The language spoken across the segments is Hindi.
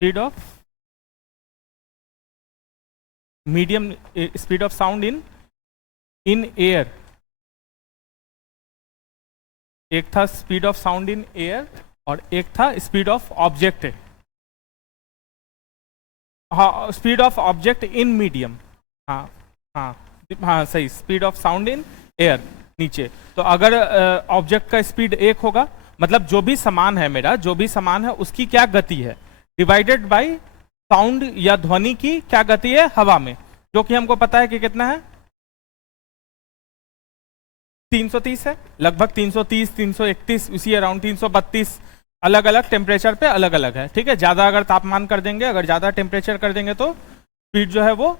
Speed of medium speed of sound in air, एक था speed of sound in air और एक था स्पीड ऑफ ऑब्जेक्ट, हाँ speed of object in medium, हाँ हाँ हाँ सही, speed of sound in air नीचे। तो अगर ऑब्जेक्ट का स्पीड 1 होगा, मतलब जो भी समान है मेरा, जो भी समान है उसकी क्या गति है, डिवाइडेड बाय साउंड या ध्वनि की क्या गति है हवा में, जो कि हमको पता है कि कितना है 330 है, लगभग 330 331 उसी अराउंड 332, अलग अलग टेम्परेचर पे अलग अलग है। ठीक है, ज्यादा अगर तापमान कर देंगे, अगर ज्यादा टेम्परेचर कर देंगे तो स्पीड जो है वो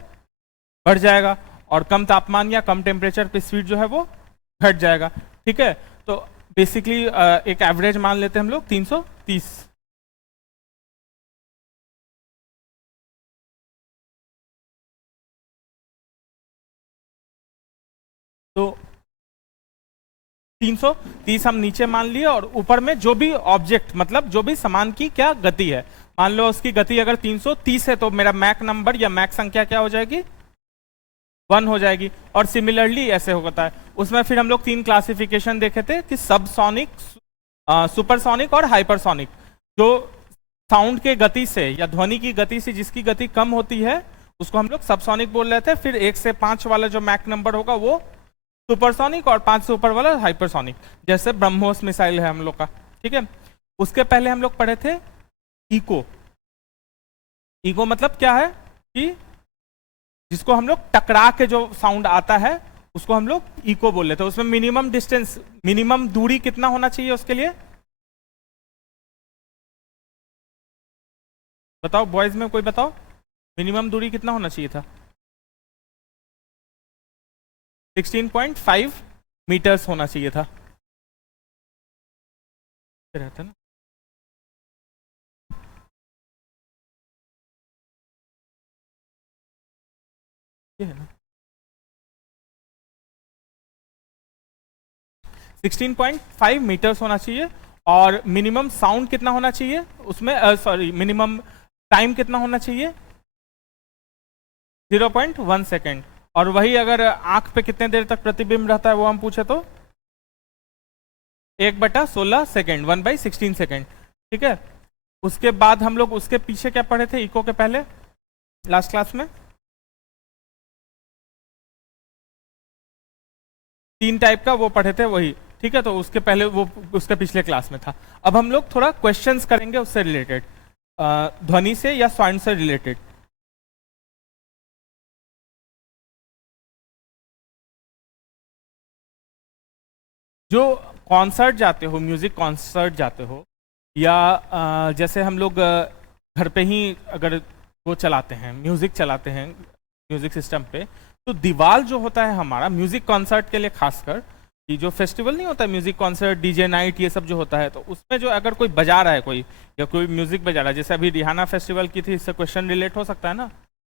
बढ़ जाएगा, और कम तापमान या कम टेम्परेचर पे स्पीड जो है वो घट जाएगा। ठीक है, तो बेसिकली एक एवरेज मान लेते हैं हम लोग 330। तो 330 हम नीचे मान लिए, और ऊपर में जो भी ऑब्जेक्ट, मतलब जो भी सामान की क्या गति है, मान लो उसकी गति अगर 330 है तो मेरा मैक नंबर या मैक संख्या क्या हो जाएगी 1 हो जाएगी। और सिमिलरली ऐसे होता है, उसमें फिर हम लोग 3 क्लासिफिकेशन देखे थे कि सबसोनिक, सुपरसोनिक और हाइपरसोनिक। जो साउंड के गति से या ध्वनि की गति से जिसकी गति कम होती है उसको हम लोग सबसोनिक बोल रहे थे। फिर 1 से 5 वाला जो मैक नंबर होगा वो सुपरसोनिक, और 5 से ऊपर वाला हाइपरसोनिक, जैसे ब्रह्मोस मिसाइल है हम लोग का। ठीक है, उसके पहले हम लोग पढ़े थे इको। इको मतलब क्या है कि जिसको हम लोग टकरा के जो साउंड आता है उसको हम लोग इको बोल लेते हैं। उसमें मिनिमम डिस्टेंस, मिनिमम दूरी कितना होना चाहिए उसके लिए, बताओ बॉयज में कोई बताओ, मिनिमम दूरी कितना होना चाहिए था? 16.5 मीटर्स होना चाहिए था, रहता ना। ये है ना 16.5 मीटर्स होना चाहिए। और मिनिमम साउंड कितना होना चाहिए उसमें, सॉरी मिनिमम टाइम कितना होना चाहिए 0.1 सेकेंड। और वही अगर आंख पे कितने देर तक प्रतिबिंब रहता है वो हम पूछे तो 1/16 सेकेंड, 1/16 सेकेंड। ठीक है, उसके बाद हम लोग उसके पीछे क्या पढ़े थे इको के पहले लास्ट क्लास में? 3 टाइप का वो पढ़े थे वही। ठीक है, तो उसके पहले वो उसके पिछले क्लास में था। अब हम लोग थोड़ा क्वेश्चंस करेंगे उससे रिलेटेड, ध्वनि से या साउंड से रिलेटेड। जो कॉन्सर्ट जाते हो, म्यूजिक कॉन्सर्ट जाते हो, या जैसे हम लोग घर पे ही अगर वो चलाते हैं, म्यूजिक चलाते हैं म्यूजिक सिस्टम पे, तो दीवार जो होता है हमारा म्यूजिक कॉन्सर्ट के लिए, खासकर ये जो फेस्टिवल नहीं होता है म्यूजिक कॉन्सर्ट, डीजे नाइट, ये सब जो होता है, तो उसमें जो अगर कोई बजा रहा है कोई, या कोई म्यूजिक बजा रहा है, जैसे अभी रिहाना फेस्टिवल की थी, इससे क्वेश्चन रिलेट हो सकता है ना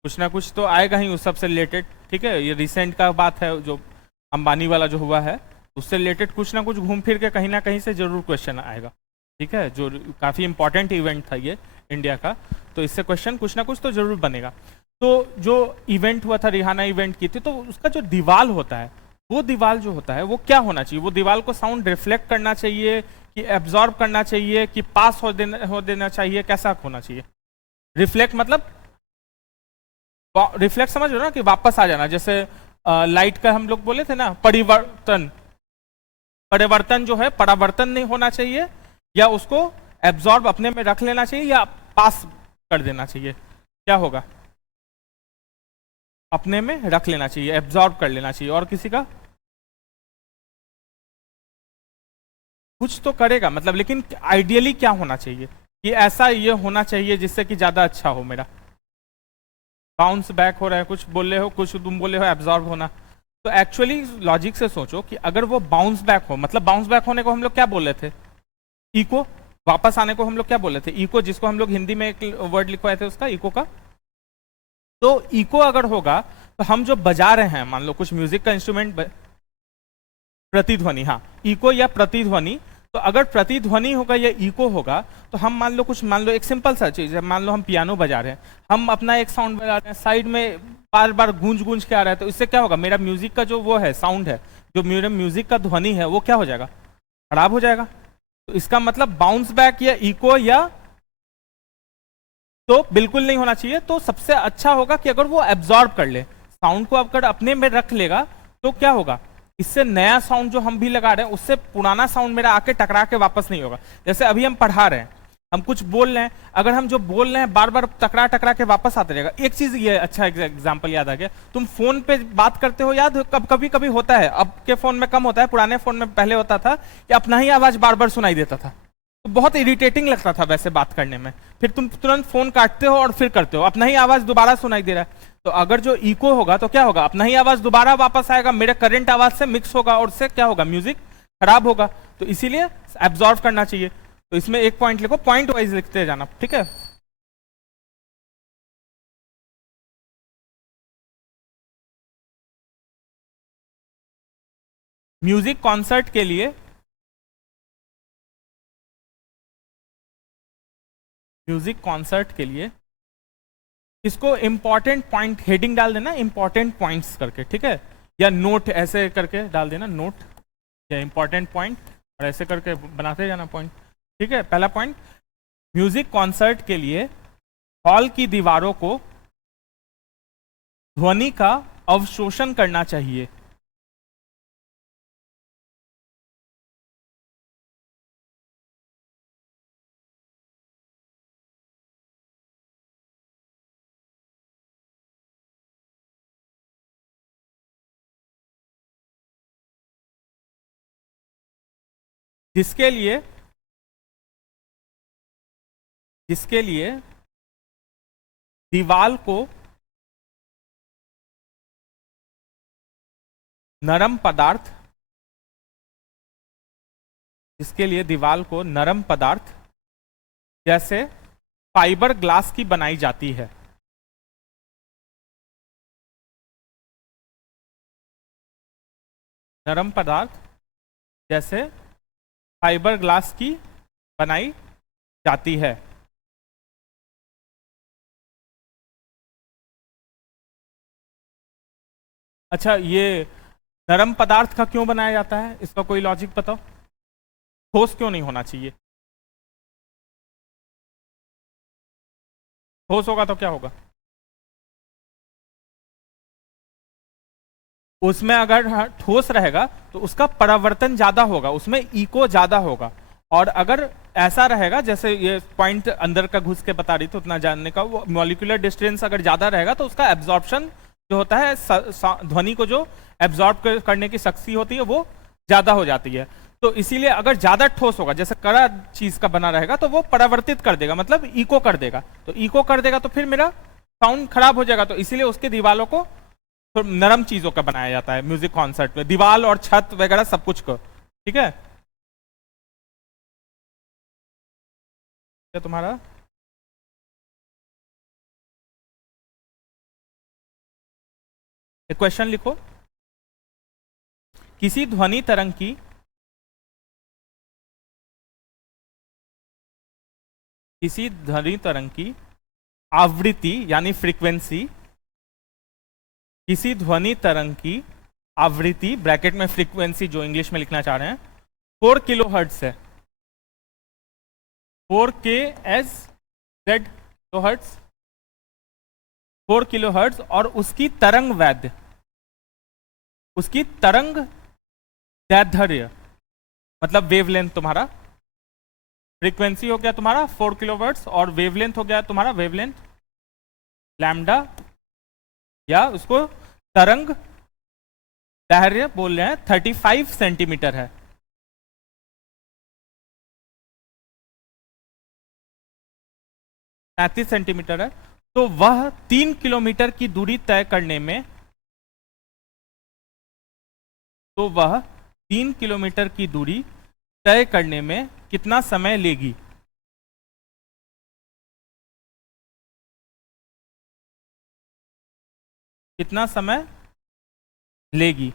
कुछ तो आएगा ही उस सबसे रिलेटेड। ठीक है, ये रिसेंट का बात है जो अंबानी वाला जो हुआ है, उससे रिलेटेड कुछ ना कुछ घूम फिर के कहीं ना कहीं से जरूर क्वेश्चन आएगा। ठीक है, जो काफ़ी इंपॉर्टेंट इवेंट था ये इंडिया का, तो इससे क्वेश्चन कुछ ना कुछ तो जरूर बनेगा। तो जो इवेंट हुआ था, रिहाना इवेंट की थी, तो उसका जो दीवार होता है, वो दीवार जो होता है वो क्या होना चाहिए? वो दीवार को साउंड रिफ्लेक्ट करना चाहिए कि एब्जॉर्ब करना चाहिए कि पास हो देना चाहिए, कैसा होना चाहिए? रिफ्लेक्ट मतलब रिफ्लेक्ट समझ रहे हो ना, कि वापस आ जाना। जैसे लाइट का हम लोग बोले थे ना, परिवर्तन, परिवर्तन जो है परावर्तन नहीं होना चाहिए, या उसको एब्जॉर्ब अपने में रख लेना चाहिए, या पास कर देना चाहिए। क्या होगा? अपने में रख लेना चाहिए, एब्जॉर्ब कर लेना चाहिए। और किसी का कुछ तो करेगा मतलब, लेकिन आइडियली क्या होना चाहिए कि ऐसा ये होना चाहिए जिससे कि ज्यादा अच्छा हो मेरा। बाउंस बैक हो रहा है, कुछ बोले हो, कुछ तुम बोले हो एब्जॉर्ब होना। तो एक्चुअली लॉजिक से सोचो कि अगर वो बाउंस बैक हो, मतलब बाउंस बैक होने को हम लोग क्या बोल रहे थे? इको। वापस आने को हम लोग क्या बोल रहे थे? इको, जिसको हम लोग हिंदी में एक वर्ड लिखवाए थे उसका, इको का। तो इको अगर होगा तो हम जो बजा रहे हैं, मान लो कुछ म्यूजिक का इंस्ट्रूमेंट, प्रतिध्वनि, हाँ, इको या प्रतिध्वनि, तो अगर प्रतिध्वनि होगा या इको होगा, तो हम मान लो एक सिंपल सा चीज है, मान लो हम पियानो बजा रहे हैं, हम अपना एक साउंड बजा रहे हैं, साइड में बार बार गूंज गूंज के आ रहा है, तो इससे क्या होगा, मेरा म्यूजिक का जो वो है साउंड है, जो मेरे म्यूजिक का ध्वनि है, वो क्या हो जाएगा, खराब हो जाएगा। तो इसका मतलब बाउंस बैक या इको या तो बिल्कुल नहीं होना चाहिए। तो सबसे अच्छा होगा कि अगर वो एब्जॉर्ब कर ले साउंड को, अगर अपने में रख लेगा, तो क्या होगा, इससे नया साउंड जो हम भी लगा रहे हैं उससे पुराना साउंड मेरा आके टकरा के वापस नहीं होगा। जैसे अभी हम पढ़ा रहे हैं, हम कुछ बोल रहे हैं, अगर हम जो बोल रहे हैं बार बार टकरा टकरा के वापस आते रहेगा। एक चीज ये अच्छा एग्जांपल याद आ गया, तुम फोन पे बात करते हो, याद कभी कभी होता है, अब के फोन में कम होता है, पुराने फोन में पहले होता था कि अपना ही आवाज बार बार सुनाई देता था, तो बहुत इरिटेटिंग लगता था वैसे बात करने में। फिर तुम तुरंत फोन काटते हो और फिर करते हो, अपना ही आवाज दोबारा सुनाई दे रहा है। तो अगर जो इको होगा तो क्या होगा, अपना ही आवाज दोबारा वापस आएगा, मेरे करंट आवाज से मिक्स होगा और उससे क्या होगा, म्यूजिक खराब होगा। तो इसीलिए एब्जॉर्व करना चाहिए। तो इसमें एक पॉइंट लिखो, पॉइंट वाइज लिखते जाना, ठीक है। म्यूजिक कॉन्सर्ट के लिए, म्यूजिक कॉन्सर्ट के लिए इसको इंपॉर्टेंट पॉइंट हेडिंग डाल देना, इंपॉर्टेंट पॉइंट्स करके, ठीक है, या नोट ऐसे करके डाल देना, नोट या इंपॉर्टेंट पॉइंट, और ऐसे करके बनाते जाना पॉइंट, ठीक है। पहला पॉइंट, म्यूजिक कॉन्सर्ट के लिए हॉल की दीवारों को ध्वनि का अवशोषण करना चाहिए। जिसके लिए जिसके लिए दीवाल को नरम पदार्थ जिसके लिए दीवाल को नरम पदार्थ जैसे फाइबर ग्लास की बनाई जाती है। नरम पदार्थ जैसे फाइबर ग्लास की बनाई जाती है। अच्छा, ये नरम पदार्थ का क्यों बनाया जाता है, इसका कोई लॉजिक बताओ, ठोस क्यों नहीं होना चाहिए, ठोस होगा तो क्या होगा, उसमें अगर ठोस रहेगा तो उसका परावर्तन ज्यादा होगा, उसमें इको ज्यादा होगा। और अगर ऐसा रहेगा, जैसे ये पॉइंट अंदर का घुस के बता रही थी उतना जानने का, वो मॉलिक्यूलर डिस्टेंस अगर ज्यादा रहेगा तो उसका एब्जॉर्प्शन जो होता है, ध्वनि को जो एब्जॉर्ब करने की शक्ति होती है वो ज्यादा हो जाती है। तो इसीलिए अगर ज्यादा ठोस होगा, जैसे कड़ा चीज का बना रहेगा, तो वो परावर्तित कर देगा, मतलब इको कर देगा। तो इको कर देगा तो फिर मेरा साउंड खराब हो जाएगा। तो इसीलिए उसके दीवालों को तो नरम चीजों का बनाया जाता है म्यूजिक कॉन्सर्ट में, दीवार और छत वगैरह सब कुछ को, ठीक है। क्या तुम्हारा एक क्वेश्चन लिखो, किसी ध्वनि तरंग की किसी ध्वनि तरंग की आवृत्ति यानी फ्रीक्वेंसी, किसी ध्वनि तरंग की आवृत्ति ब्रैकेट में फ्रीक्वेंसी जो इंग्लिश में लिखना चाह रहे हैं 4 किलो हर्ट्ज है, 4 kHz kilo hertz, 4 kilo hertz, और उसकी तरंग वैद्य, उसकी तरंग दैर्ध्य मतलब वेवलेंथ, तुम्हारा फ्रीक्वेंसी हो गया तुम्हारा 4 किलोहर्ट्ज और वेवलेंथ हो गया तुम्हारा वेवलेंथ लैम्डा, या उसको तरंग दैर्ध्य बोल रहे हैं 35 सेंटीमीटर है। 35 सेंटीमीटर है। तो वह 3 किलोमीटर की दूरी तय करने में तो वह 3 किलोमीटर की दूरी तय करने में कितना समय लेगी? कितना समय लेगी?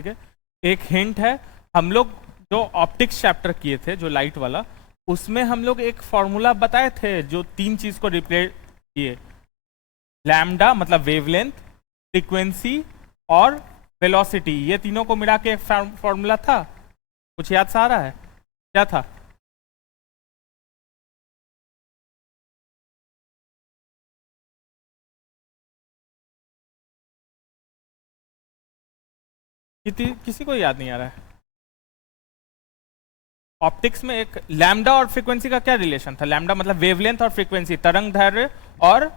ठीक है, एक हिंट है, हम लोग जो ऑप्टिक्स चैप्टर किए थे जो लाइट वाला, उसमें हम लोग एक फॉर्मूला बताए थे जो 3 चीज को रिप्लेस किए, लैम्डा मतलब वेवलेंथ, फ्रीक्वेंसी और वेलोसिटी, ये तीनों को मिला के एक फॉर्मूला था, कुछ याद सा आ रहा है क्या था? किसी को याद नहीं आ रहा है? ऑप्टिक्स में एक लैम्डा और फ्रीक्वेंसी का क्या रिलेशन था? लैम्डा मतलब वेवलेंथ और फ्रीक्वेंसी, तरंग दैर्ध्य और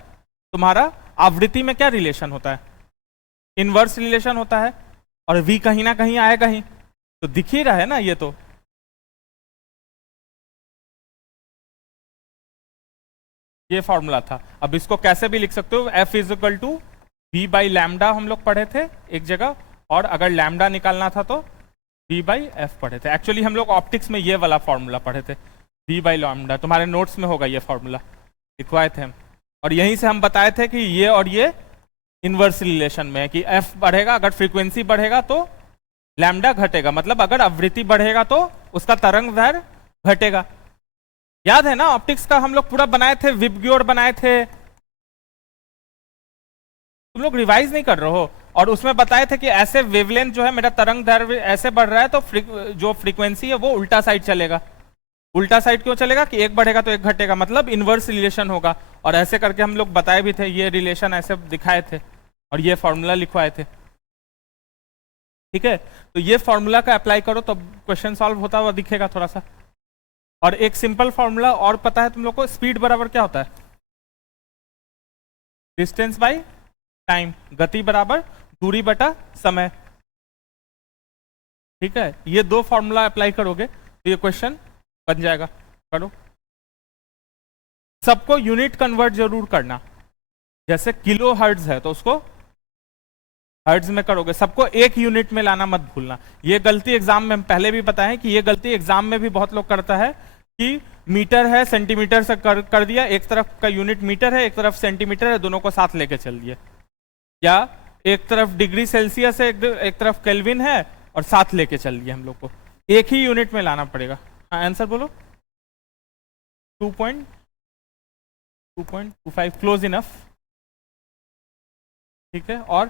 तुम्हारा आवृत्ति में क्या रिलेशन होता है? इनवर्स रिलेशन होता है, और v कहीं ना कहीं आएगा ही, तो दिख ही रहा है ना ये तो। ये फॉर्मूला था। अब इसको कैसे भी लिख सकते हो, F is equal to v by lambda हम लोग पढ़े थे एक जगह, और अगर लैम्डा निकालना था तो वी बाई एफ पढ़े थे। एक्चुअली हम लोग ऑप्टिक्स में ये वाला फॉर्मूला पढ़े थे, वी बाई लैम्डा, तुम्हारे नोट्स में होगा ये फॉर्मूला, लिखवाए थे हम। और यहीं से हम बताए थे कि ये और ये इनवर्स रिलेशन में है, कि एफ बढ़ेगा अगर फ्रीक्वेंसी बढ़ेगा तो लैम्डा घटेगा, मतलब अगर आवृत्ति बढ़ेगा तो उसका तरंग दैर्ध्य घटेगा। याद है ना, ऑप्टिक्स का हम लोग पूरा बनाए थे, विबग्योर बनाए थे, तुम लोग रिवाइज नहीं कर रहे हो। और उसमें बताए थे कि ऐसे वेवलेंथ जो है मेरा तरंग दैर्ध्य ऐसे बढ़ रहा है तो जो फ्रीक्वेंसी है वो उल्टा साइड चलेगा। उल्टा साइड क्यों चलेगा? कि एक बढ़ेगा तो एक घटेगा, मतलब इनवर्स रिलेशन होगा। और ऐसे करके हम लोग बताए भी थे, ये रिलेशन ऐसे दिखाए थे और ये फॉर्मूला लिखवाए थे। ठीक है, तो ये फॉर्मूला का अप्लाई करो तो क्वेश्चन सॉल्व होता हुआ दिखेगा थोड़ा सा। और एक सिंपल फॉर्मूला और पता है तुम लोग को, स्पीड बराबर क्या होता है? डिस्टेंस बाई टाइम, गति बराबर दूरी बटा समय। ठीक है, ये 2 फॉर्मूला अप्लाई करोगे तो ये क्वेश्चन बन जाएगा। करो, सबको यूनिट कन्वर्ट जरूर करना, जैसे किलो हर्ट्ज है तो उसको हर्ट्ज में करोगे, सबको एक यूनिट में लाना मत भूलना। ये गलती एग्जाम में पहले भी बताया कि ये गलती एग्जाम में भी बहुत लोग करता है कि मीटर है सेंटीमीटर से कर दिया, एक तरफ का यूनिट मीटर है एक तरफ सेंटीमीटर है, दोनों को साथ लेके चल दिए, या एक तरफ डिग्री सेल्सियस है एक तरफ केल्विन है और साथ लेके चल दिए। हम लोग को एक ही यूनिट में लाना पड़ेगा। हाँ, आंसर बोलो। 2.25 क्लोज इनफ। ठीक है, और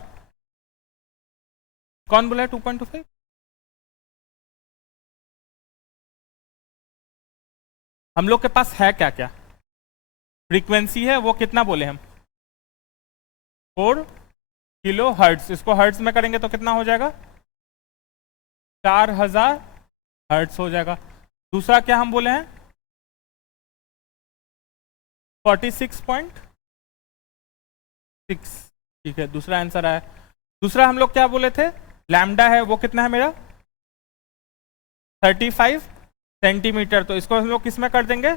कौन बोला है 2.25? हम लोग के पास है क्या क्या? फ्रीक्वेंसी है, वो कितना बोले हम? 4 किलो हर्ट्ज। इसको हर्ट्ज में करेंगे तो कितना हो जाएगा? 4000 हर्ट्ज हो जाएगा। दूसरा क्या हम बोले हैं? 46.6। ठीक है, दूसरा आंसर आया। दूसरा हम लोग क्या बोले थे? लैम्डा है, वो कितना है मेरा? 35 सेंटीमीटर। तो इसको हम लोग किस में कर देंगे?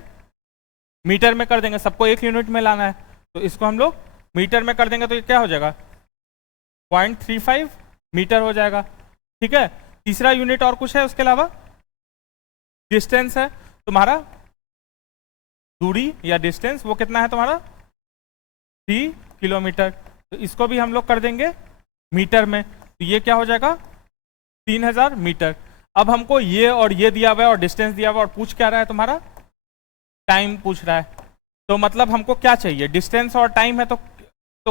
मीटर में कर देंगे, सबको एक यूनिट में लाना है तो इसको हम लोग मीटर में कर देंगे तो ये क्या हो जाएगा? 0.35 मीटर हो जाएगा। ठीक है, तीसरा यूनिट और कुछ है उसके अलावा? डिस्टेंस है तुम्हारा, दूरी या डिस्टेंस, वो कितना है तुम्हारा? 3 किलोमीटर। तो इसको भी हम लोग कर देंगे मीटर में, तो ये क्या हो जाएगा? 3000 मीटर। अब हमको ये और ये दिया हुआ है और डिस्टेंस दिया हुआ है, और पूछ क्या रहा है तुम्हारा? टाइम पूछ रहा है। तो मतलब हमको क्या चाहिए? डिस्टेंस और टाइम है, तो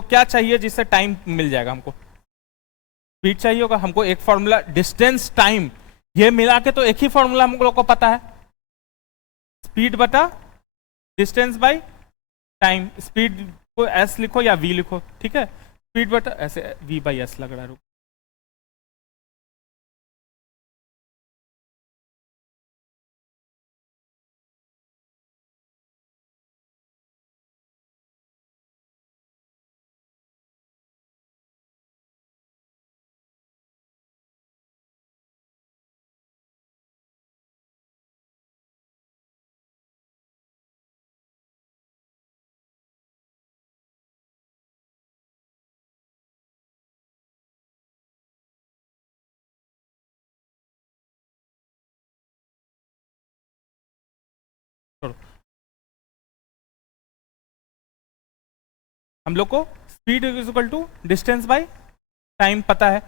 क्या चाहिए जिससे टाइम मिल जाएगा? हमको स्पीड चाहिए होगा। हमको एक फॉर्मूला डिस्टेंस टाइम ये मिला के तो एक ही फॉर्मूला हम लोग को पता है, स्पीड बटा डिस्टेंस बाय टाइम। स्पीड को एस लिखो या वी लिखो, ठीक है, स्पीड बटा ऐसे वी बाई एस लग रहा है। हम लोग को speed is equal to distance by time पता है,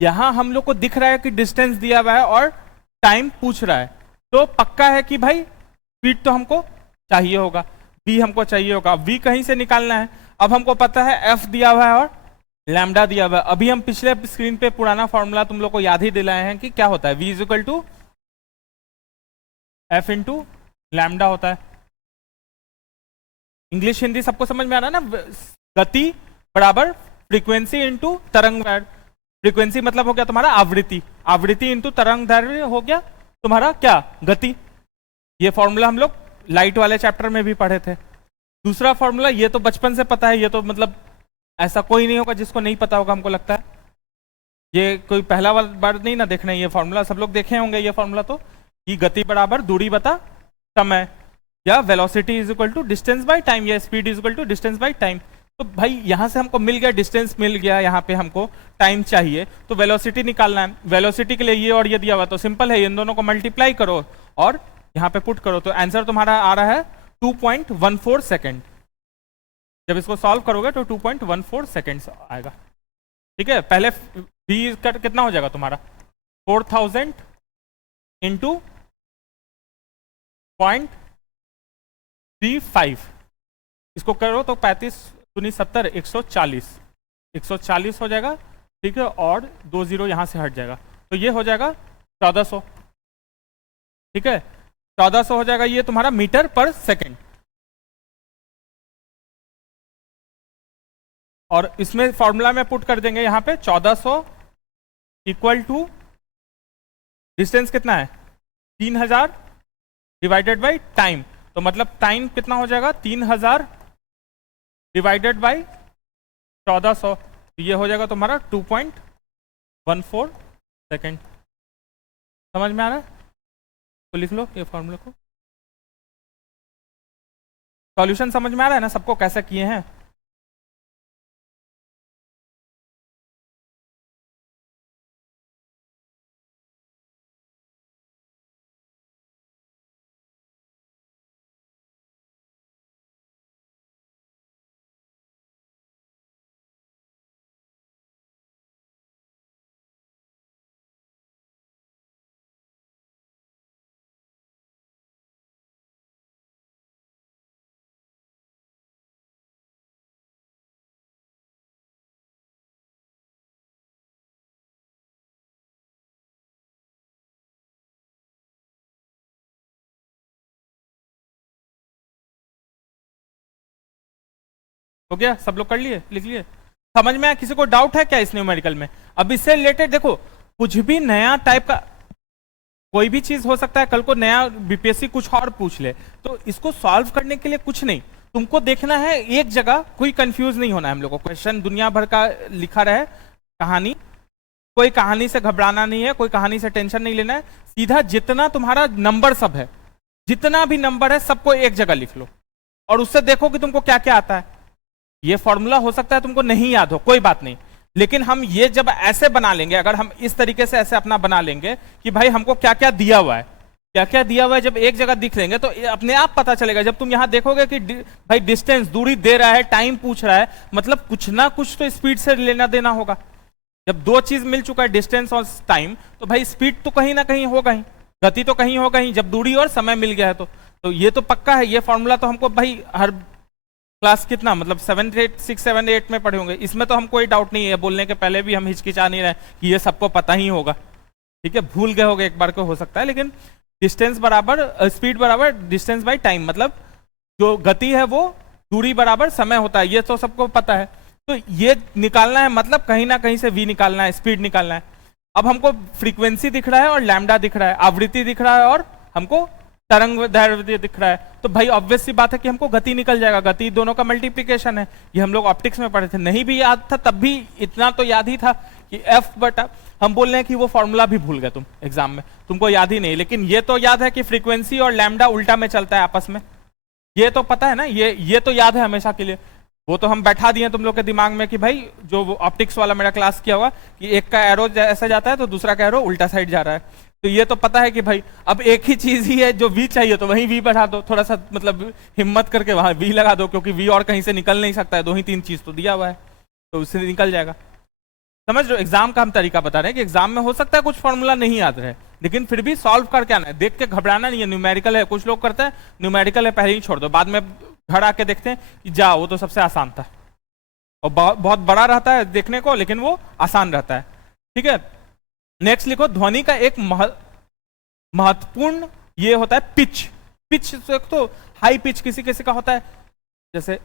यहाँ हम लोग को दिख रहा है कि डिस्टेंस दिया हुआ है और टाइम पूछ रहा है, तो पक्का है कि भाई स्पीड तो हमको चाहिए होगा, v हमको चाहिए होगा। v कहीं से निकालना है। अब हमको पता है f दिया हुआ है और लैम्डा दिया हुआ है। अभी हम पिछले स्क्रीन पे पुराना फॉर्मूला तुम लोग को याद ही दिलाए हैं कि क्या होता है, v is equal to f into lambda होता है। इंग्लिश हिंदी सबको समझ में आ रहा है ना? गति बराबर फ्रीक्वेंसी इंटू तरंग दैर्घ्य। फ्रीक्वेंसी मतलब हो गया तुम्हारा आवृत्ति, आवृत्ति इंटू तरंग दैर्घ्य हो गया तुम्हारा क्या, गति। ये फॉर्मूला हम लोग लाइट वाले चैप्टर में भी पढ़े थे। दूसरा फॉर्मूला ये तो बचपन से पता है, ये तो मतलब ऐसा कोई नहीं होगा जिसको नहीं पता होगा, हमको लगता है। ये कोई पहला बार नहीं ना देखना, ये फॉर्मूला सब लोग देखे होंगे। ये फॉर्मूला तो कि गति बराबर दूरी बता समय, या velocity is equal to distance by time, या speed is equal to distance by time. तो भाई यहां से हमको मिल गया, डिस्टेंस मिल गया, यहाँ पे हमको टाइम चाहिए, तो वेलोसिटी निकालना है। वेलोसिटी के लिए ये और ये दिया हुआ, तो सिंपल है, इन दोनों को मल्टीप्लाई करो और यहाँ पे पुट करो, तो आंसर तुम्हारा आ रहा है 2.14 सेकेंड। जब इसको सॉल्व करोगे तो 2.14 सेकेंड्स आएगा। ठीक है, पहले v का कितना हो जाएगा तुम्हारा 4000 इंटू 0.35, इसको करो तो 35 दूनी 70 140 हो जाएगा। ठीक है, और 2 0 यहां से हट जाएगा, तो ये हो जाएगा 1400। ठीक है, 1400 हो जाएगा ये तुम्हारा मीटर पर सेकेंड। और इसमें फॉर्मूला में पुट कर देंगे यहाँ पे 1400 इक्वल टू डिस्टेंस कितना है 3000 डिवाइडेड बाय टाइम, तो मतलब टाइम कितना हो जाएगा 3000 डिवाइडेड बाय 1400, तो ये हो जाएगा तुम्हारा 2.14 सेकेंड। समझ में आ रहा है? तो लिख लो ये फॉर्मूले को। सॉल्यूशन समझ में आ रहा है ना सबको, कैसे किए हैं? हो गया, सब लोग कर लिए, लिख लिए, समझ में आया? किसी को डाउट है क्या इस न्यूमेरिकल में? अब इससे रिलेटेड देखो, कुछ भी नया टाइप का कोई भी चीज हो सकता है, कल को नया बीपीएससी कुछ और पूछ ले, तो इसको सॉल्व करने के लिए कुछ नहीं, तुमको देखना है एक जगह, कोई कंफ्यूज नहीं होना है हम लोग को। क्वेश्चन दुनिया भर का लिखा रहे, कहानी, कोई कहानी से घबराना नहीं है, कोई कहानी से टेंशन नहीं लेना है, सीधा जितना तुम्हारा नंबर सब है, जितना भी नंबर है सबको एक जगह लिख लो और उससे देखो कि तुमको क्या क्या आता है। ये फॉर्मूला हो सकता है तुमको नहीं याद हो, कोई बात नहीं, लेकिन हम ये जब ऐसे बना लेंगे, अगर हम इस तरीके से ऐसे अपना बना लेंगे कि भाई हमको क्या क्या दिया हुआ है, क्या क्या दिया हुआ है, जब एक जगह दिख लेंगे तो अपने आप पता चलेगा। जब तुम यहां देखोगे कि भाई डिस्टेंस दूरी दे रहा है, टाइम पूछ रहा है, मतलब कुछ ना कुछ तो स्पीड से लेना देना होगा। जब दो चीज मिल चुका है, डिस्टेंस और टाइम, तो भाई स्पीड तो कहीं ना कहीं होगा ही, गति तो कहीं होगा ही, जब दूरी और समय मिल गया है तो ये तो पक्का है। ये फॉर्मूला तो हमको भाई हर क्लास कितना मतलब 7 8 6 7 8 में पढ़े होंगे, इसमें तो हम कोई डाउट नहीं है, बोलने के पहले भी हम हिचकिचा नहीं रहे कि ये सबको पता ही होगा। ठीक है, भूल गए होगे एक बार को हो सकता है, लेकिन डिस्टेंस बराबर स्पीड बराबर डिस्टेंस बाय टाइम, मतलब जो गति है वो दूरी बराबर समय होता है, ये तो सबको पता है। तो ये निकालना है, मतलब कहीं ना कहीं से v निकालना है, स्पीड निकालना है। अब हमको फ्रीक्वेंसी दिख रहा है और लैम्डा दिख रहा है, आवृत्ति दिख रहा है और हमको तरंग दैर्घ्य दिख रहा है, तो भाई ऑब्वियस सी बात है कि हमको गति निकल जाएगा। गति दोनों का मल्टीप्लिकेशन है, ये हम लोग ऑप्टिक्स में पढ़े थे, नहीं भी याद था तब भी इतना तो याद ही था कि F बटा, हम बोल रहे हैं कि वो फॉर्मूला भी भूल गए तुम एग्जाम में, तुमको याद ही नहीं, लेकिन ये तो याद है कि फ्रीक्वेंसी और लैम्डा उल्टा में चलता है आपस में, ये तो पता है ना, ये तो याद है हमेशा के लिए। वो तो हम बैठा दिए तुम लोग के दिमाग में कि भाई जो ऑप्टिक्स वाला मेरा क्लास किया हुआ कि एक का एरो ऐसा जाता है तो दूसरा का एरो उल्टा साइड जा रहा है, तो ये तो पता है कि भाई अब एक ही चीज ही है, जो v चाहिए तो वहीं v बढ़ा दो, थोड़ा सा मतलब हिम्मत करके वहां v लगा दो, क्योंकि v और कहीं से निकल नहीं सकता है, 2 ही 3 चीज तो दिया हुआ है, तो उससे निकल जाएगा। समझ रहे हो, एग्जाम का हम तरीका बता रहे हैं कि एग्जाम में हो सकता है कुछ फॉर्मूला नहीं याद रहे, लेकिन फिर भी सॉल्व करके आना है, देख के घबराना नहीं है। न्यूमेरिकल है, कुछ लोग करते हैं न्यूमेरिकल है पहले ही छोड़ दो, बाद में घर आके देखते हैं कि जा वो तो सबसे आसान था, और बहुत बड़ा रहता है देखने को, लेकिन वो आसान रहता है। ठीक है, नेक्स्ट लिखो, ध्वनि का एक महत्वपूर्ण ये होता है पिच। पिच तो हाई पिच किसी किसी का होता है, जैसे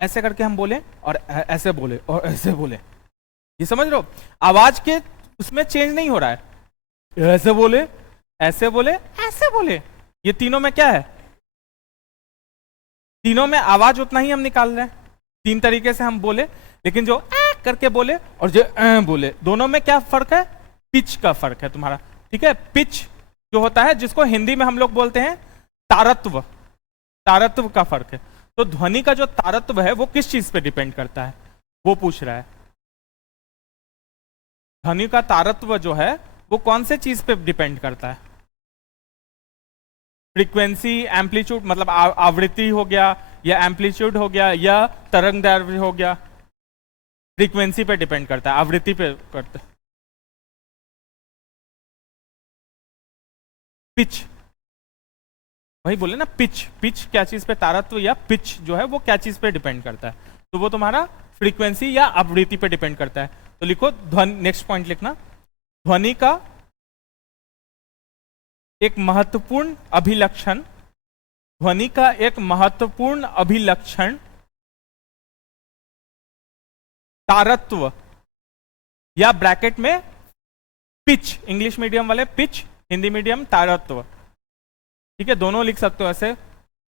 ऐसे करके हम बोले और ऐसे बोले और ऐसे बोले, ये समझ रहे हो, आवाज के उसमें चेंज नहीं हो रहा है, ऐसे बोले ऐसे बोले ऐसे बोले, ये तीनों में क्या है, तीनों में आवाज उतना ही हम निकाल रहे हैं, तीन तरीके से हम बोले, लेकिन जो करके बोले और जो बोले, दोनों में क्या फर्क है, पिच का फर्क है तुम्हारा। ठीक है, पिच जो होता है जिसको हिंदी में हम लोग बोलते हैं तारत्व, तारत्व का फर्क है। तो ध्वनि का जो तारत्व है वो किस चीज पे डिपेंड करता है, वो पूछ रहा है। ध्वनि का तारत्व जो है वो कौन से चीज पे डिपेंड करता है, फ्रीक्वेंसी, एम्पलीट्यूड, मतलब आवृत्ति हो गया, या एम्पलीट्यूड हो गया, या तरंग दैर्घ्य हो गया, फ्रीक्वेंसी पे डिपेंड करता है, आवृत्ति पे करता है। पिच, वही बोले ना, पिच, पिच क्या चीज पे, तारत्व या पिच जो है वो क्या चीज पे डिपेंड करता है, तो वो तुम्हारा फ्रीक्वेंसी या आवृत्ति पे डिपेंड करता है। तो लिखो ध्वनि, नेक्स्ट पॉइंट लिखना, ध्वनि का एक महत्वपूर्ण अभिलक्षण, ध्वनि का एक महत्वपूर्ण अभिलक्षण तारत्व, या ब्रैकेट में पिच, इंग्लिश मीडियम वाले पिच, हिंदी मीडियम तारत्व। ठीक है, दोनों लिख सकते हो ऐसे।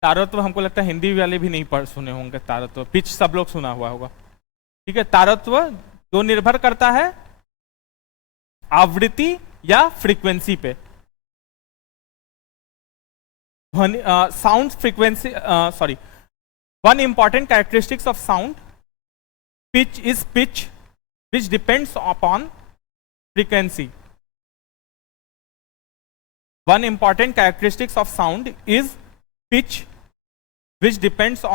तारत्व हमको लगता है हिंदी वाले भी नहीं पढ़ सुने होंगे तारत्व, पिच सब लोग सुना हुआ होगा। ठीक है, तारत्व जो निर्भर करता है आवृत्ति या फ्रीक्वेंसी पे। Sound frequency, sorry, one important characteristics of sound pitch is pitch which depends upon frequency. One important characteristics of sound is pitch which depends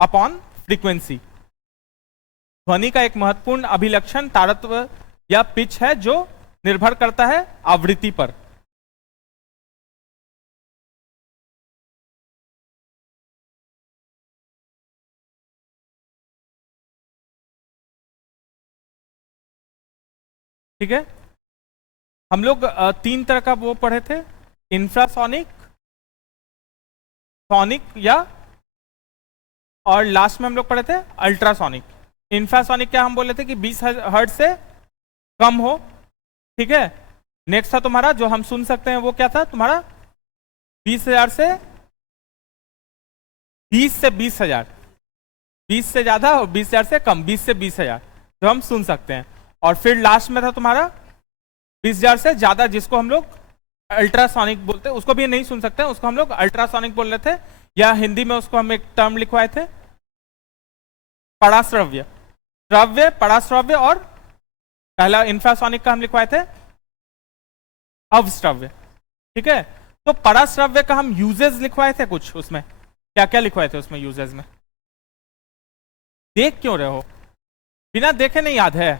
upon frequency. ध्वनि का एक महत्वपूर्ण अभिलक्षण तारत्व या पिच है जो निर्भर करता है आवृत्ति पर। ठीक है, हम लोग तीन तरह का वो पढ़े थे, इंफ्रासोनिक, सोनिक, या और लास्ट में हम लोग पढ़े थे अल्ट्रासोनिक। इंफ्रासोनिक क्या हम बोले थे कि 20 हर्ट्ज से कम हो। ठीक है, नेक्स्ट था तुम्हारा जो हम सुन सकते हैं वो क्या था तुम्हारा, 20,000 से 20,000, 20 से ज्यादा और 20,000 से कम, 20 से 20,000 जो हम सुन सकते हैं। और फिर लास्ट में था तुम्हारा 20,000 से ज्यादा, जिसको हम लोग अल्ट्रासोनिक बोलते हैं, उसको भी नहीं सुन सकते हैं, उसको हम लोग अल्ट्रासोनिक बोल रहे थे, या हिंदी में उसको हम एक टर्म लिखवाए थे पराश्रव्य, श्रव्य, पराश्रव्य, और पहला इंफ्रासोनिक का हम लिखवाए थे अवश्रव्य। ठीक है, तो पराश्रव्य का हम यूजेस लिखवाए थे कुछ, उसमें क्या क्या लिखवाए थे उसमें यूजेस में, देख क्यों रहे हो, बिना देखे नहीं याद है।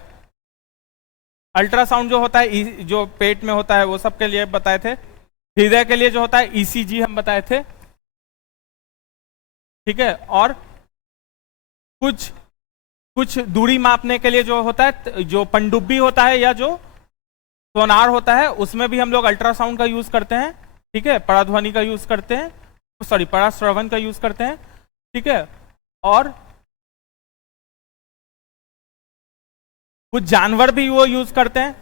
अल्ट्रासाउंड जो होता है जो पेट में होता है वो सब के लिए बताए थे, हृदय के लिए जो होता है ईसीजी हम बताए थे। ठीक है, और कुछ दूरी मापने के लिए जो होता है, जो पनडुब्बी होता है या जो सोनार होता है, उसमें भी हम लोग अल्ट्रासाउंड का यूज करते हैं। ठीक है, पराध्वनि का यूज करते हैं, सॉरी पराश्रवण का यूज करते हैं। ठीक है, और कुछ जानवर भी वो यूज करते हैं,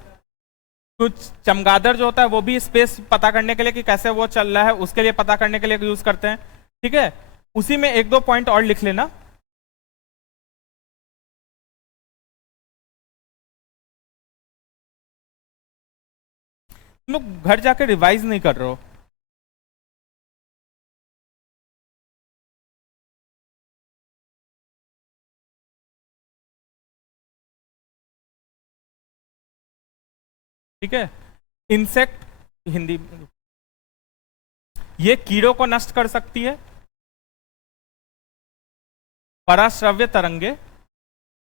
कुछ चमगादड़ जो होता है वो भी स्पेस पता करने के लिए कि कैसे वो चल रहा है उसके लिए पता करने के लिए यूज करते हैं। ठीक है, उसी में एक दो पॉइंट और लिख लेना। तुम लोग घर जाके रिवाइज नहीं कर रहे हो। ठीक है, इंसेक्ट हिंदी, ये कीड़ों को नष्ट कर सकती है, पराश्रव्य तरंगे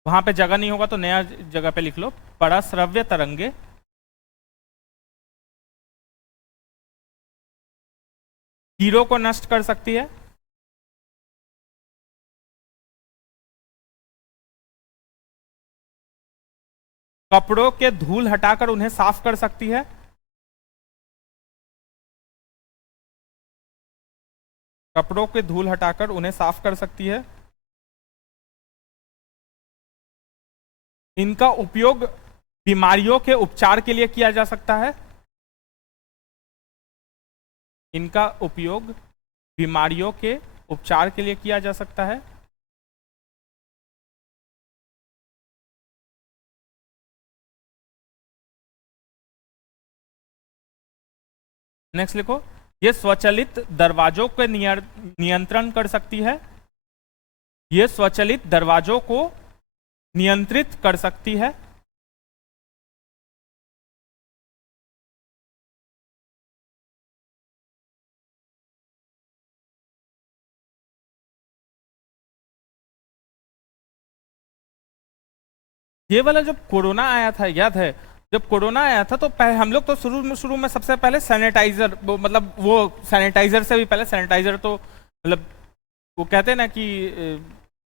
वहां पे जगह नहीं होगा तो नया जगह पे लिख लो, परश्रव्य तरंगे कीड़ों को नष्ट कर सकती है, कपड़ों के धूल हटाकर उन्हें साफ कर सकती है, कपड़ों के धूल हटाकर उन्हें साफ कर सकती है, इनका उपयोग बीमारियों के उपचार के लिए किया जा सकता है, इनका उपयोग बीमारियों के उपचार के लिए किया जा सकता है, नेक्स्ट लिखो, ये स्वचालित दरवाजों के नियंत्रण कर सकती है, ये स्वचालित दरवाजों को नियंत्रित कर सकती है, ये वाला जब कोरोना आया था याद है, जब कोरोना आया था तो हम लोग तो शुरू में सबसे पहले सैनिटाइजर, मतलब वो सैनिटाइजर से भी पहले सैनिटाइजर तो मतलब वो कहते हैं ना कि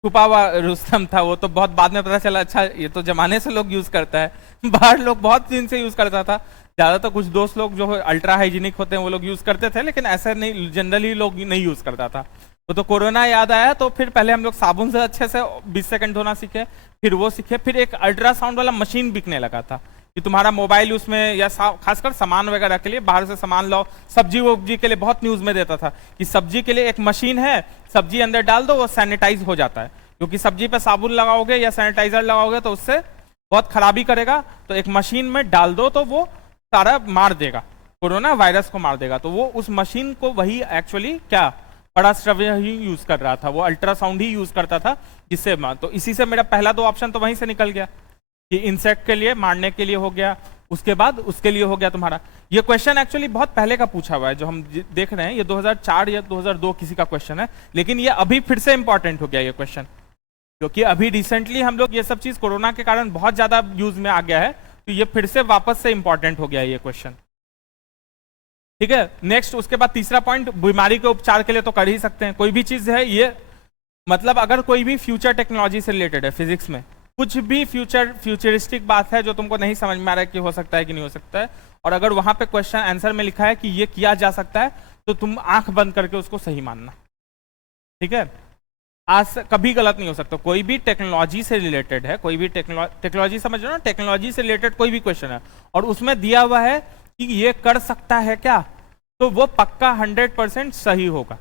छुपा हुआ रुस्तम था, वो तो बहुत बाद में पता चला अच्छा ये तो जमाने से लोग यूज करता है बाहर लोग बहुत दिन से यूज करता था, ज्यादातर कुछ दोस्त लोग जो अल्ट्रा हाइजीनिक होते हैं वो लोग यूज करते थे, लेकिन ऐसा नहीं जनरली लोग नहीं यूज करता था। तो कोरोना याद आया तो फिर पहले हम लोग साबुन से अच्छे से 20 सेकंड धोना सीखे, फिर वो सीखे, फिर एक अल्ट्रासाउंड वाला मशीन बिकने लगा था कि तुम्हारा मोबाइल उसमें या खासकर सामान वगैरह के लिए बाहर से सामान लाओ, सब्जी वब्जी के लिए बहुत न्यूज में देता था कि सब्जी के लिए एक मशीन है, सब्जी अंदर डाल दो वो सैनिटाइज हो जाता है, क्योंकि सब्जी पे साबुन लगाओगे या सैनिटाइजर लगाओगे तो उससे बहुत खराबी करेगा, तो एक मशीन में डाल दो तो वो सारा मार देगा, कोरोना वायरस को मार देगा। तो वो उस मशीन को वही एक्चुअली क्या पराश्रव्य ही यूज कर रहा था, वो अल्ट्रासाउंड ही यूज करता था जिससे, तो इसी से मेरा पहला 2 ऑप्शन तो वहीं से निकल गया कि इंसेक्ट के लिए मारने के लिए हो गया, उसके बाद उसके लिए हो गया तुम्हारा। ये क्वेश्चन एक्चुअली बहुत पहले का पूछा हुआ है जो हम देख रहे हैं, ये 2004 या 2002 किसी का क्वेश्चन है, लेकिन ये अभी फिर से इंपॉर्टेंट हो गया ये क्वेश्चन, क्योंकि अभी रिसेंटली हम लोग ये सब चीज कोरोना के कारण बहुत ज्यादा यूज में आ गया है, तो ये फिर से वापस से इंपॉर्टेंट हो गया है ये क्वेश्चन। ठीक है, नेक्स्ट उसके बाद तीसरा पॉइंट, बीमारी के उपचार के लिए तो कर ही सकते हैं, कोई भी चीज है ये, मतलब अगर कोई भी फ्यूचर टेक्नोलॉजी से रिलेटेड है, फिजिक्स में कुछ भी फ्यूचरिस्टिक बात है जो तुमको नहीं समझ में आ रहा है कि हो सकता है कि नहीं हो सकता है, और अगर वहां पे क्वेश्चन आंसर में लिखा है कि ये किया जा सकता है, तो तुम आंख बंद करके उसको सही मानना। ठीक है, आज कभी गलत नहीं हो सकता, कोई भी टेक्नोलॉजी से रिलेटेड है, कोई भी टेक्नोलॉजी समझ रहे हो ना, टेक्नोलॉजी से रिलेटेड कोई भी क्वेश्चन है और उसमें दिया हुआ है कि ये कर सकता है क्या, तो वो पक्का 100% सही होगा।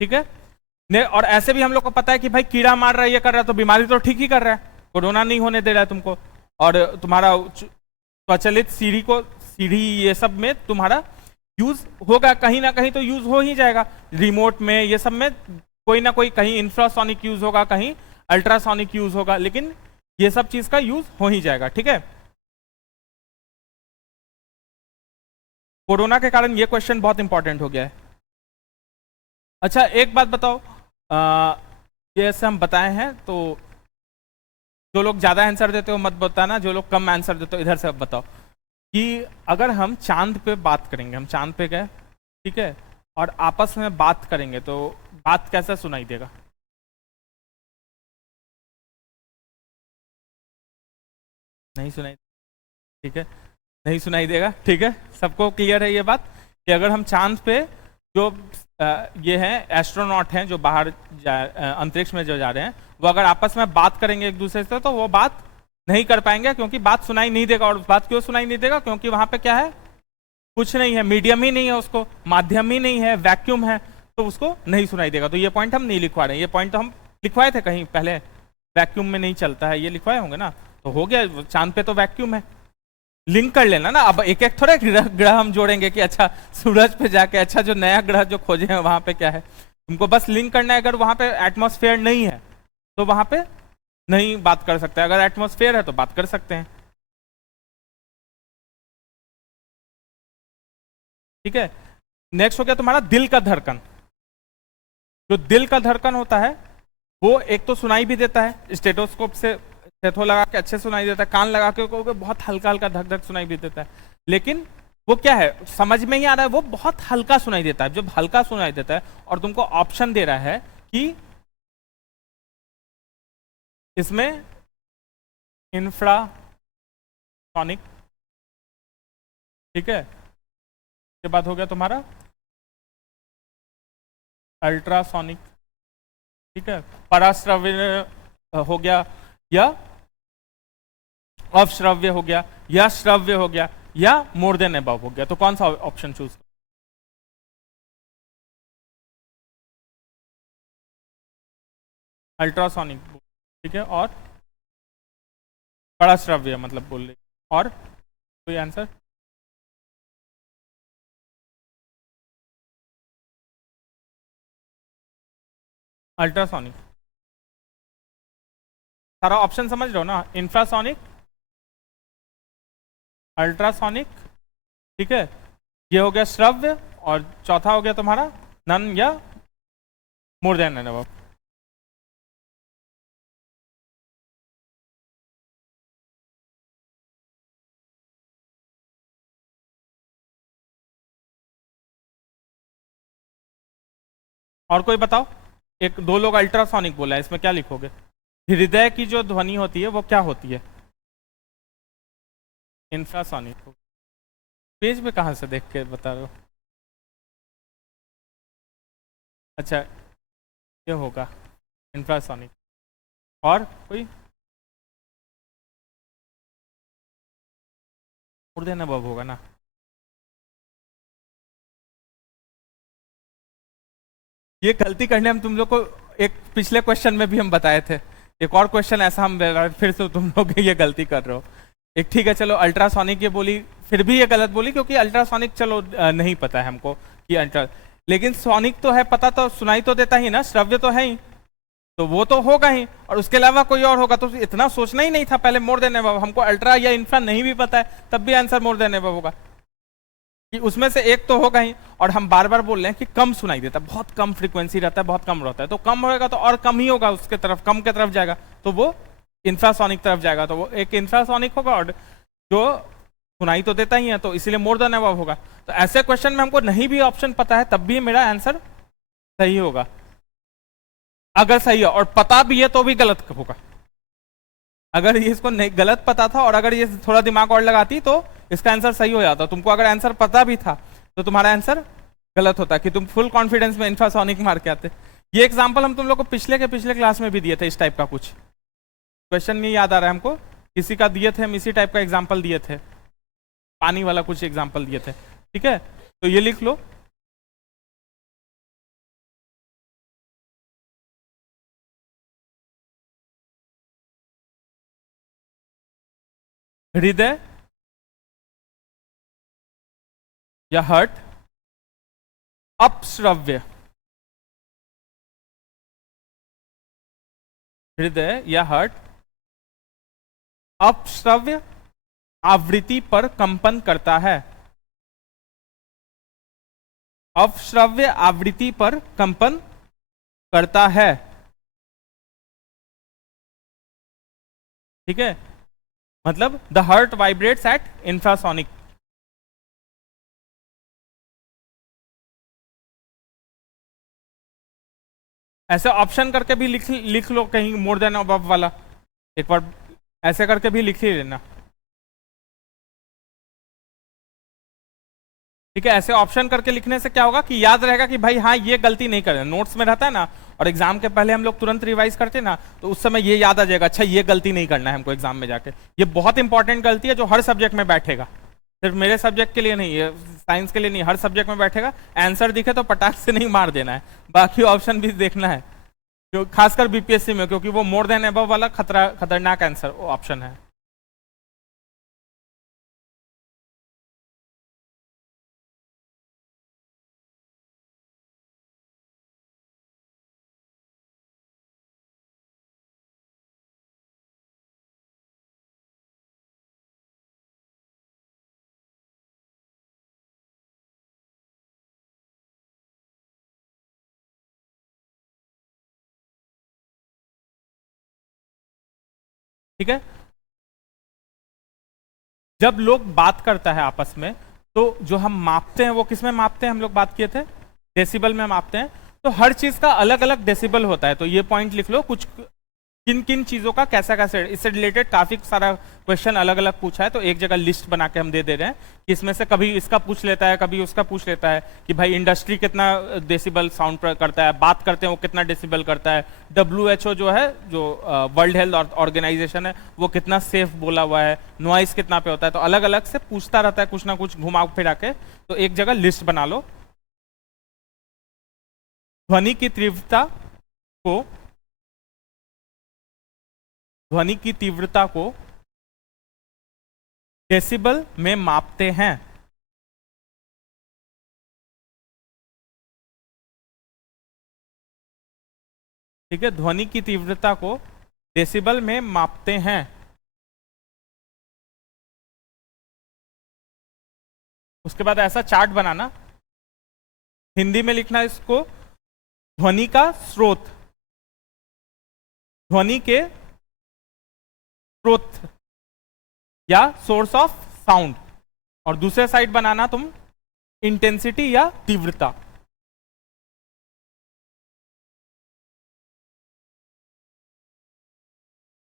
ठीक है, और ऐसे भी हम लोग को पता है कि भाई कीड़ा मार रहा है, ये कर रहा है, तो बीमारी तो ठीक ही कर रहा है, कोरोना नहीं होने दे रहा है तुमको, और तुम्हारा स्वचालित सीढ़ी ये सब में तुम्हारा यूज होगा, कहीं ना कहीं तो यूज हो ही जाएगा, रिमोट में ये सब में कोई ना कोई, कहीं इंफ्रासोनिक यूज होगा, कहीं अल्ट्रासोनिक यूज होगा, लेकिन ये सब चीज का यूज हो ही जाएगा। ठीक है, कोरोना के कारण ये क्वेश्चन बहुत इंपॉर्टेंट हो गया है। अच्छा एक बात बताओ, जैसे हम बताए हैं तो जो लोग ज्यादा आंसर देते हो मत बताना, जो लोग कम आंसर देते हो इधर से अब बताओ कि अगर हम चांद पे बात करेंगे, हम चांद पे गए, ठीक है, और आपस में बात करेंगे तो बात कैसा सुनाई देगा? नहीं सुनाई, ठीक है, नहीं सुनाई देगा। ठीक है, सबको क्लियर है ये बात कि अगर हम चांद पे जो ये हैं एस्ट्रोनॉट हैं जो बाहर अंतरिक्ष में जो जा रहे हैं, वो अगर आपस में बात करेंगे एक दूसरे से तो वो बात नहीं कर पाएंगे, क्योंकि बात सुनाई नहीं देगा। और बात क्यों सुनाई नहीं देगा? क्योंकि वहां पे क्या है, कुछ नहीं है, मीडियम ही नहीं है, उसको माध्यम ही नहीं है, वैक्यूम है, तो उसको नहीं सुनाई देगा। तो ये पॉइंट हम नहीं लिखवा रहे हैं, ये पॉइंट तो हम लिखवाए थे कहीं पहले, वैक्यूम में नहीं चलता है, ये लिखवाए होंगे ना, तो हो गया, चांद पे तो वैक्यूम है। लिंक कर लेना ना, अब एक एक थोड़े ग्रह हम जोड़ेंगे कि अच्छा सूरज पे जाके अच्छा जो नया ग्रह जो खोजे हैं वहां पे क्या है, तुमको बस लिंक करना है। अगर वहां पे एटमॉस्फेयर नहीं है तो वहां पे नहीं बात कर सकते, अगर एटमॉस्फेयर है तो बात कर सकते हैं। ठीक है, नेक्स्ट हो गया तुम्हारा दिल का धड़कन। जो दिल का धड़कन होता है वो एक तो सुनाई भी देता है, स्टेटोस्कोप से हेडफोन लगा के अच्छे सुनाई देता है, कान लगा के कहोगे बहुत हल्का हल्का धक धक सुनाई भी देता है, लेकिन वो क्या है, समझ में ही आ रहा है, वो बहुत हल्का सुनाई देता है। जब हल्का सुनाई देता है और तुमको ऑप्शन दे रहा है कि इसमें इंफ्रासोनिक, ठीक है, के बाद हो गया तुम्हारा अल्ट्रासोनिक, ठीक है, पराश्रव्य हो गया, या अवश्रव्य हो गया, या श्रव्य हो गया, या मोर देन अबव हो गया। तो कौन सा ऑप्शन चूज? अल्ट्रासोनिक, ठीक है, और पराश्रव्य मतलब बोल रही, और कोई आंसर? अल्ट्रासोनिक, सारा ऑप्शन समझ रहे हो ना? इंफ्रासोनिक, अल्ट्रासोनिक, ठीक है, ये हो गया श्रव्य, और चौथा हो गया तुम्हारा नन या मोर देन एंड अबव। और कोई बताओ, एक दो लोग अल्ट्रासोनिक बोला है, इसमें क्या लिखोगे? हृदय की जो ध्वनि होती है वो क्या होती है? इंफ्रासोनिक। पेज पे कहाँ से देख के बता रहे हो? अच्छा, ये होगा इंफ्रासोनिक। और कोई? उर्दू नबब होगा ना? ये गलती करने हम तुम लोग को एक पिछले क्वेश्चन में भी हम बताए थे, एक और क्वेश्चन ऐसा हम फिर से तुम लोग ये गलती कर रहे हो। एक ठीक है चलो, अल्ट्रासोनिक ये बोली, फिर भी ये गलत बोली, क्योंकि अल्ट्रासोनिक चलो नहीं पता है हमको कि अल्ट्रा, लेकिन सोनिक तो है पता, तो सुनाई तो देता ही ना, श्रव्य तो है ही, तो वो तो होगा ही, और उसके अलावा कोई और होगा, तो इतना सोचना ही नहीं था पहले मोर देन अबव। हमको अल्ट्रा या इंफ्रा नहीं भी पता है तब भी आंसर मोर देन अबव होगा, कि उसमें से एक तो होगा ही। और हम बार बार बोल रहे हैं कि कम सुनाई देता है, बहुत कम फ्रीक्वेंसी रहता है, बहुत कम रहता है, तो कम होगा तो और कम ही होगा, उसके तरफ कम के तरफ जाएगा, तो वो इंफ्रासोनिक तरफ जाएगा, तो वो एक इंफ्रासोनिक होगा, और जो सुनाई तो देता ही है, तो इसीलिए मोर देन अबव होगा। तो ऐसे क्वेश्चन में हमको नहीं भी ऑप्शन पता है तब भी मेरा आंसर सही होगा, अगर सही है, और पता भी है तो भी गलत होगा। अगर ये इसको नहीं गलत पता था और अगर ये थोड़ा दिमाग और लगाती तो इसका आंसर सही हो जाता। तुमको अगर आंसर पता भी था तो तुम्हारा आंसर गलत होता, कि तुम फुल कॉन्फिडेंस में इंफ्रासोनिक मार के आते। ये एग्जांपल हम तुम लोग को पिछले के पिछले क्लास में भी दिए थे, इस टाइप का कुछ क्वेश्चन नहीं याद आ रहा है हमको, किसी का दिए थे हम, इसी टाइप का एग्जाम्पल दिए थे, पानी वाला कुछ एग्जाम्पल दिए थे, ठीक है, तो ये लिख लो। हृदय या हर्ट, अपश्रव्य, हृदय या हर्ट अपश्रव्य आवृत्ति पर कंपन करता है, अपश्रव्य आवृत्ति पर कंपन करता है, ठीक है, मतलब the heart vibrates at infrasonic. ऐसे ऑप्शन करके भी लिख लो कहीं मोर देन अबव वाला, एक बार ऐसे करके भी लिख ही लेना, ठीक है। ऐसे ऑप्शन करके लिखने से क्या होगा कि याद रहेगा कि भाई हाँ ये गलती नहीं करना, नोट्स में रहता है ना, और एग्जाम के पहले हम लोग तुरंत रिवाइज करते ना, तो उस समय ये याद आ जाएगा, अच्छा ये गलती नहीं करना है हमको एग्जाम में जाके। ये बहुत इंपॉर्टेंट गलती है जो हर सब्जेक्ट में बैठेगा, सिर्फ मेरे सब्जेक्ट के लिए नहीं, ये साइंस के लिए नहीं, हर सब्जेक्ट में बैठेगा। आंसर दिखे तो पटाख से नहीं मार देना है, बाकी ऑप्शन भी देखना है, जो खासकर बीपीएससी में, क्योंकि वो मोर देन अबव वाला खतरनाक आंसर ऑप्शन है। ठीक है। जब लोग बात करता है आपस में, तो जो हम मापते हैं वो किस में मापते हैं, हम लोग बात किए थे डेसिबल में मापते हैं। तो हर चीज का अलग अलग डेसिबल होता है, तो ये पॉइंट लिख लो, कुछ किन किन चीजों का कैसा कैसे, इससे रिलेटेड काफी सारा क्वेश्चन अलग अलग पूछा है, तो एक जगह लिस्ट बना के हम दे रहे हैं कि इसमें से कभी इसका पूछ लेता है, कभी उसका पूछ लेता है कि भाई इंडस्ट्री कितना डेसिबल साउंड करता है, बात करते हैं वो कितना डेसिबल करता है, WHO जो है, जो वर्ल्ड हेल्थ ऑर्गेनाइजेशन है, वो कितना सेफ बोला हुआ है, नॉइस कितना पे होता है, तो अलग अलग से पूछता रहता है कुछ ना कुछ घुमा फिरा के। तो एक जगह लिस्ट बना लो। ध्वनि की तीव्रता को ध्वनि की तीव्रता को डेसिबल में मापते हैं। ठीक है, ध्वनि की तीव्रता को डेसिबल में मापते हैं। उसके बाद ऐसा चार्ट बनाना, हिंदी में लिखना इसको ध्वनि का स्रोत, ध्वनि के स्रोत या सोर्स ऑफ साउंड, और दूसरे साइड बनाना तुम इंटेंसिटी या तीव्रता।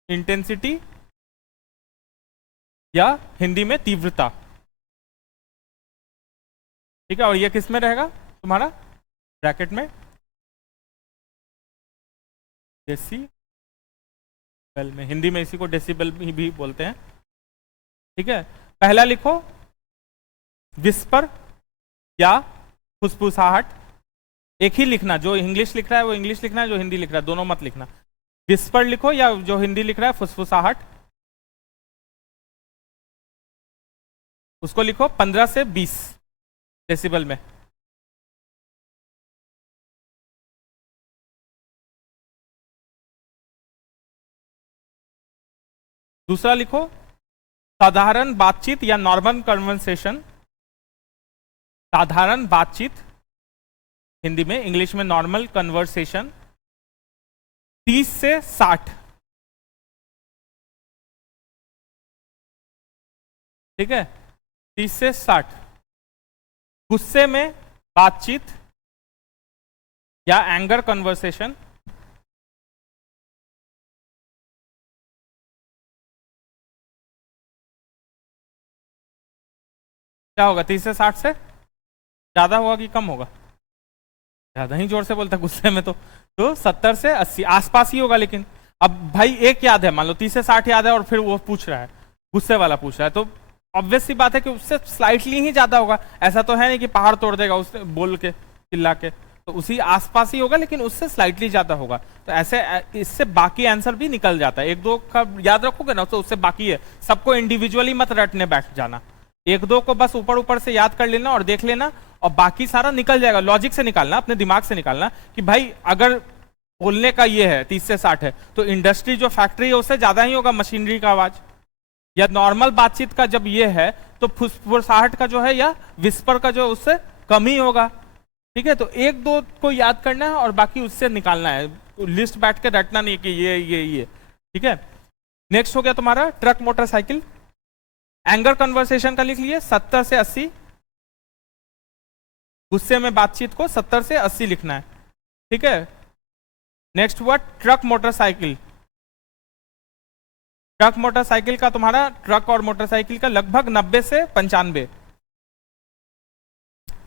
इंटेंसिटी या हिंदी में तीव्रता। ठीक है, और ये किस में रहेगा तुम्हारा ब्रैकेट में, डेसिबल में, हिंदी में इसी को डेसिबल भी बोलते हैं। ठीक है, पहला लिखो विस्पर या फुसफुसाहट, एक ही लिखना, जो इंग्लिश लिख रहा है वो इंग्लिश लिखना है, जो हिंदी लिख रहा है दोनों मत लिखना। विस्पर लिखो या जो हिंदी लिख रहा है फुसफुसाहट, उसको लिखो 15 से 20 डेसिबल में। दूसरा लिखो साधारण बातचीत या नॉर्मल कन्वर्सेशन, साधारण बातचीत हिंदी में, इंग्लिश में नॉर्मल कन्वर्सेशन, 30 से 60। ठीक है, 30 से 60। गुस्से में बातचीत या एंगर कन्वर्सेशन, क्या होगा, 30 से 60 से ज्यादा होगा कि कम होगा, ज्यादा ही जोर से बोलता गुस्से में, तो 70 से 80 आसपास ही होगा। लेकिन अब भाई एक याद है, मान लो 30 से 60 याद है और फिर वो पूछ रहा है, गुस्से वाला पूछ रहा है, तो ऑब्वियस सी बात है कि उससे स्लाइटली ही ज्यादा होगा। ऐसा तो है नहीं कि पहाड़ तोड़ देगा उससे बोल के चिल्ला के, तो उसी आसपास ही होगा, लेकिन उससे स्लाइटली ज्यादा होगा। तो ऐसे इससे बाकी आंसर भी निकल जाता है। एक दो का याद रखोगे ना तो उससे बाकी है, सबको इंडिविजुअली मत रटने बैठ जाना, एक दो को बस ऊपर ऊपर से याद कर लेना और देख लेना, और बाकी सारा निकल जाएगा। लॉजिक से निकालना, अपने दिमाग से निकालना कि भाई अगर बोलने का ये है 30 से 60 है, तो इंडस्ट्री जो फैक्ट्री है उससे ज्यादा ही होगा मशीनरी का आवाज, या नॉर्मल बातचीत का जब ये है तो फुसफुसाहट का जो है या विस्पर का जो उससे कम ही होगा। ठीक है, तो एक दो को याद करना है और बाकी उससे निकालना है, लिस्ट बैठ के रटना नहीं कि ये। ठीक है, नेक्स्ट हो गया तुम्हारा ट्रक मोटरसाइकिल। एंगर कन्वर्सेशन का लिख लिए 70 से 80, गुस्से में बातचीत को 70 से 80 लिखना है। ठीक है, नेक्स्ट हुआ ट्रक मोटरसाइकिल। ट्रक मोटरसाइकिल का तुम्हारा, ट्रक और मोटरसाइकिल का लगभग 90 से 95,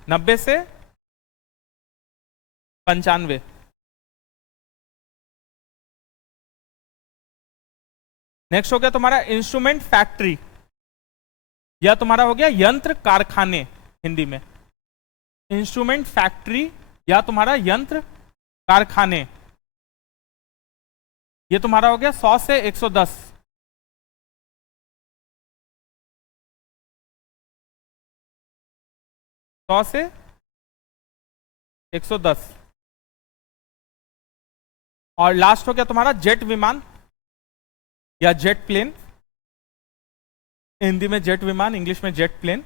90 से 95। नेक्स्ट हो गया तुम्हारा इंस्ट्रूमेंट फैक्ट्री, या तुम्हारा हो गया यंत्र कारखाने हिंदी में, इंस्ट्रूमेंट फैक्ट्री या तुम्हारा यंत्र कारखाने, ये तुम्हारा हो गया 100 से 110। 100 से 110। और लास्ट हो गया तुम्हारा जेट विमान या जेट प्लेन, हिंदी में जेट विमान, इंग्लिश में जेट प्लेन,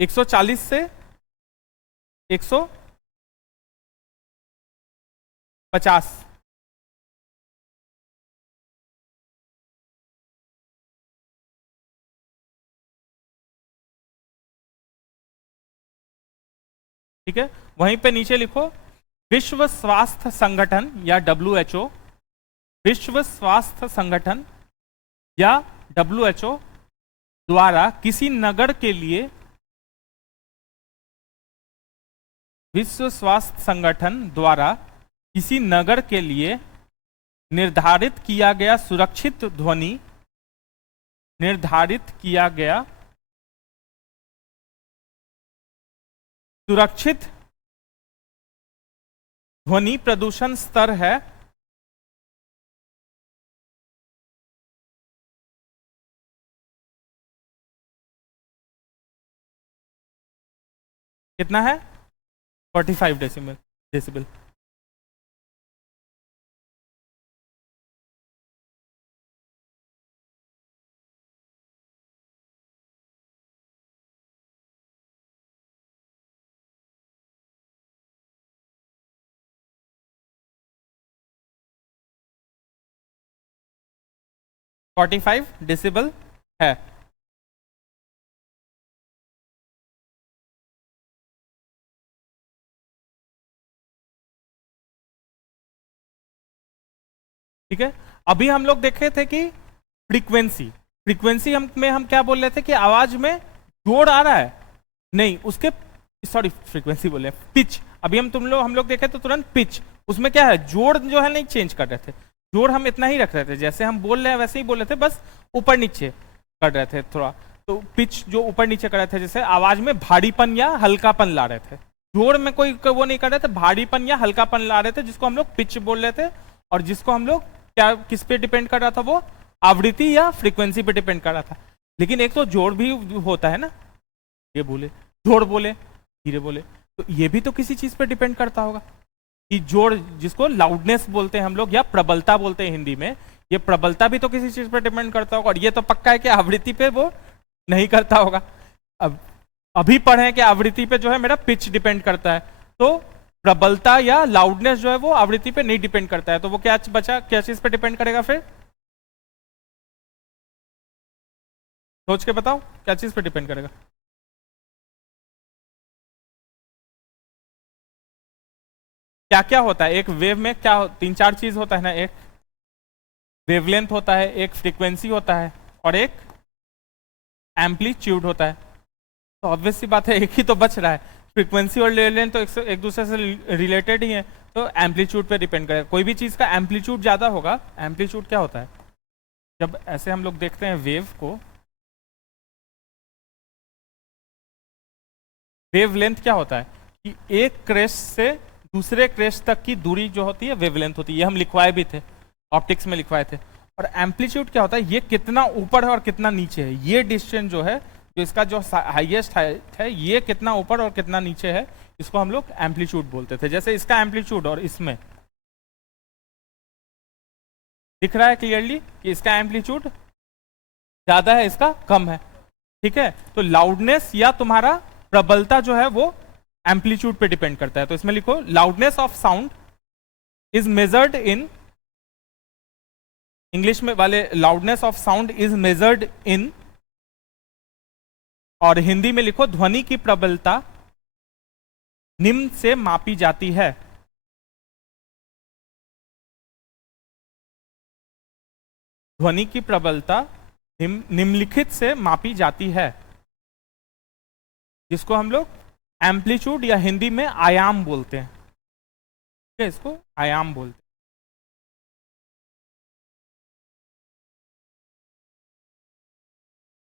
140 से 150। ठीक है, वहीं पे नीचे लिखो विश्व स्वास्थ्य संगठन या WHO, विश्व स्वास्थ्य संगठन या WHO द्वारा किसी नगर के लिए, विश्व स्वास्थ्य संगठन द्वारा किसी नगर के लिए निर्धारित किया गया सुरक्षित ध्वनि, निर्धारित किया गया सुरक्षित ध्वनि प्रदूषण स्तर है कितना है 45 डेसिबल। फोर्टी फाइव डेसिबल है। ठीक है, अभी हम लोग देखे थे कि फ्रीक्वेंसी, में हम क्या बोल रहे थे कि आवाज में जोड़ आ रहा है, नहीं उसके, सॉरी फ्रीक्वेंसी बोले, पिच। अभी हम लोग देखे तो तुरंत पिच, उसमें क्या है, जोड़ जो है नहीं चेंज कर रहे थे, जोड़ हम इतना ही रख रहे थे, जैसे हम बोल रहे हैं वैसे ही बोल रहे थे, बस ऊपर नीचे कर रहे थे थोड़ा। तो पिच जो ऊपर नीचे कर रहे थे, जैसे आवाज में भारीपन या हल्कापन ला रहे थे, जोड़ में कोई वो नहीं कर रहे थे, भारीपन या हल्कापन ला रहे थे, जिसको हम लोग पिच बोल रहे थे, और जिसको हम लोग क्या, किस पे डिपेंड कर रहा था, वो आवृत्ति या फ्रीक्वेंसी पे डिपेंड कर रहा था। लेकिन एक तो जोड़ भी होता है ना, ये बोले जोड़ बोले, धीरे बोले, तो ये भी तो किसी चीज पे डिपेंड करता होगा कि जोड़, जिसको लाउडनेस बोलते हैं हम लोग या प्रबलता बोलते हैं हिंदी में, ये प्रबलता भी तो किसी चीज पे डिपेंड करता होगा, और ये तो पक्का है कि आवृत्ति पे वो नहीं करता होगा। अब अभी पढ़े कि आवृत्ति पे जो है मेरा पिच डिपेंड करता है, तो प्रबलता या लाउडनेस जो है वो आवृत्ति पे नहीं डिपेंड करता है, तो वो क्या बचा, क्या चीज पे डिपेंड करेगा फिर, सोच के बताओ क्या चीज पे डिपेंड करेगा। क्या क्या होता है एक वेव में, क्या तीन चार चीज होता है ना, एक वेवलेंथ होता है, एक फ्रीक्वेंसी होता है, और एक एम्पलीट्यूड होता है। तो ऑब्वियस सी बात है एक ही तो बच रहा है, फ्रीक्वेंसी और वेवलेंथ तो एक दूसरे से रिलेटेड ही है, तो एम्पलीट्यूड पे डिपेंड करेगा। कोई भी चीज का एम्पलीट्यूड ज्यादा होगा, एम्पलीट्यूड क्या होता है, जब ऐसे हम लोग देखते हैं वेव को, वेवलेंथ क्या होता है कि एक क्रेस्ट से दूसरे क्रेस्ट तक की दूरी जो होती है वेवलेंथ होती है, ये हम लिखवाए भी थे, ऑप्टिक्स में लिखवाए थे। और एम्पलीट्यूड क्या होता है, ये कितना ऊपर है और कितना नीचे है, ये डिस्टेंस जो है, जो इसका जो हाईएस्ट है, ये कितना ऊपर और कितना नीचे है, इसको हम लोग एम्पलीट्यूड बोलते थे। जैसे इसका एम्पलीट्यूड और इसमें दिख रहा है क्लियरली कि इसका एम्पलीट्यूड ज्यादा है, इसका कम है, ठीक है। तो लाउडनेस या तुम्हारा प्रबलता जो है वो एम्पलीट्यूड पे डिपेंड करता है। तो इसमें लिखो loudness of sound is measured in, English में वाले loudness of sound is measured in, और हिंदी में लिखो ध्वनि की प्रबलता निम्न से मापी जाती है। ध्वनि की प्रबलता निम्नलिखित से मापी जाती है, जिसको हम लोग एम्पलीट्यूड या हिंदी में आयाम बोलते हैं, ठीक है, इसको आयाम बोलते हैं,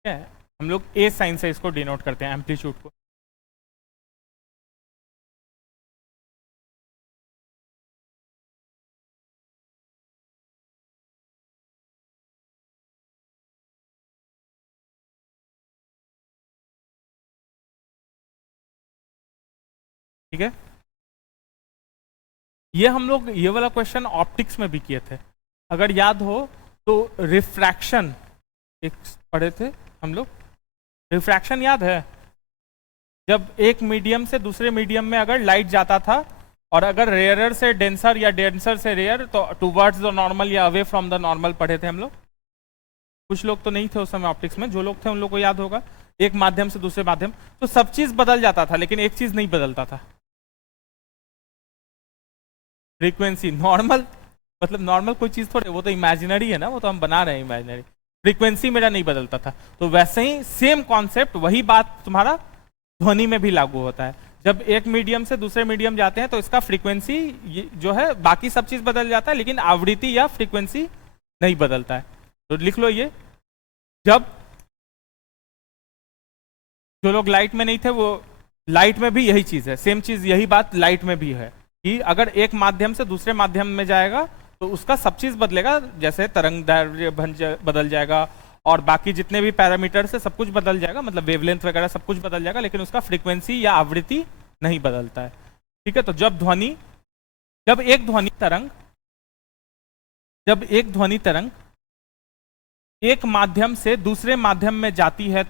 ठीक है। हम लोग ए साइन से इसको डिनोट करते हैं एम्पलीट्यूड को। ठीक है, ये हम लोग ये वाला क्वेश्चन ऑप्टिक्स में भी किए थे, अगर याद हो तो। रिफ्रैक्शन एक पढ़े थे हम लोग, रिफ्रैक्शन याद है, जब एक मीडियम से दूसरे मीडियम में अगर लाइट जाता था, और अगर रेयरर से डेंसर या डेंसर से रेयर, तो टूवर्ड्स द नॉर्मल या अवे फ्रॉम द नॉर्मल पढ़े थे हम लोग। कुछ लोग तो नहीं थे उस समय ऑप्टिक्स में, जो लोग थे उन लोग को याद होगा, एक माध्यम से दूसरे माध्यम, तो सब चीज बदल जाता था लेकिन एक चीज नहीं बदलता था, फ्रीक्वेंसी नॉर्मल, मतलब नॉर्मल कोई चीज थोड़ी, वो तो इमेजिनरी है ना, वो तो हम बना रहे हैं इमेजिनरी। फ्रीक्वेंसी मेरा नहीं बदलता था। तो वैसे ही सेम कॉन्सेप्ट, वही बात तुम्हारा ध्वनि में भी लागू होता है। जब एक मीडियम से दूसरे मीडियम जाते हैं तो इसका फ्रीक्वेंसी जो है, बाकी सब चीज बदल जाता है, लेकिन आवृत्ति या फ्रीक्वेंसी नहीं बदलता है। तो लिख लो ये, जब जो लोग लाइट में नहीं थे, वो लाइट में भी यही चीज है, सेम चीज, यही बात लाइट में भी है कि अगर एक माध्यम से दूसरे माध्यम में जाएगा तो उसका सब चीज बदलेगा, जैसे तरंग दैर्घ्य बदल जाएगा और बाकी जितने भी पैरामीटर से सब कुछ बदल जाएगा, मतलब वेवलेंथ वगैरह सब कुछ बदल जाएगा, लेकिन उसका फ्रीक्वेंसी या आवृत्ति नहीं बदलता है। ठीक है, तो जब एक ध्वनि तरंग एक माध्यम से दूसरे माध्यम में जाती है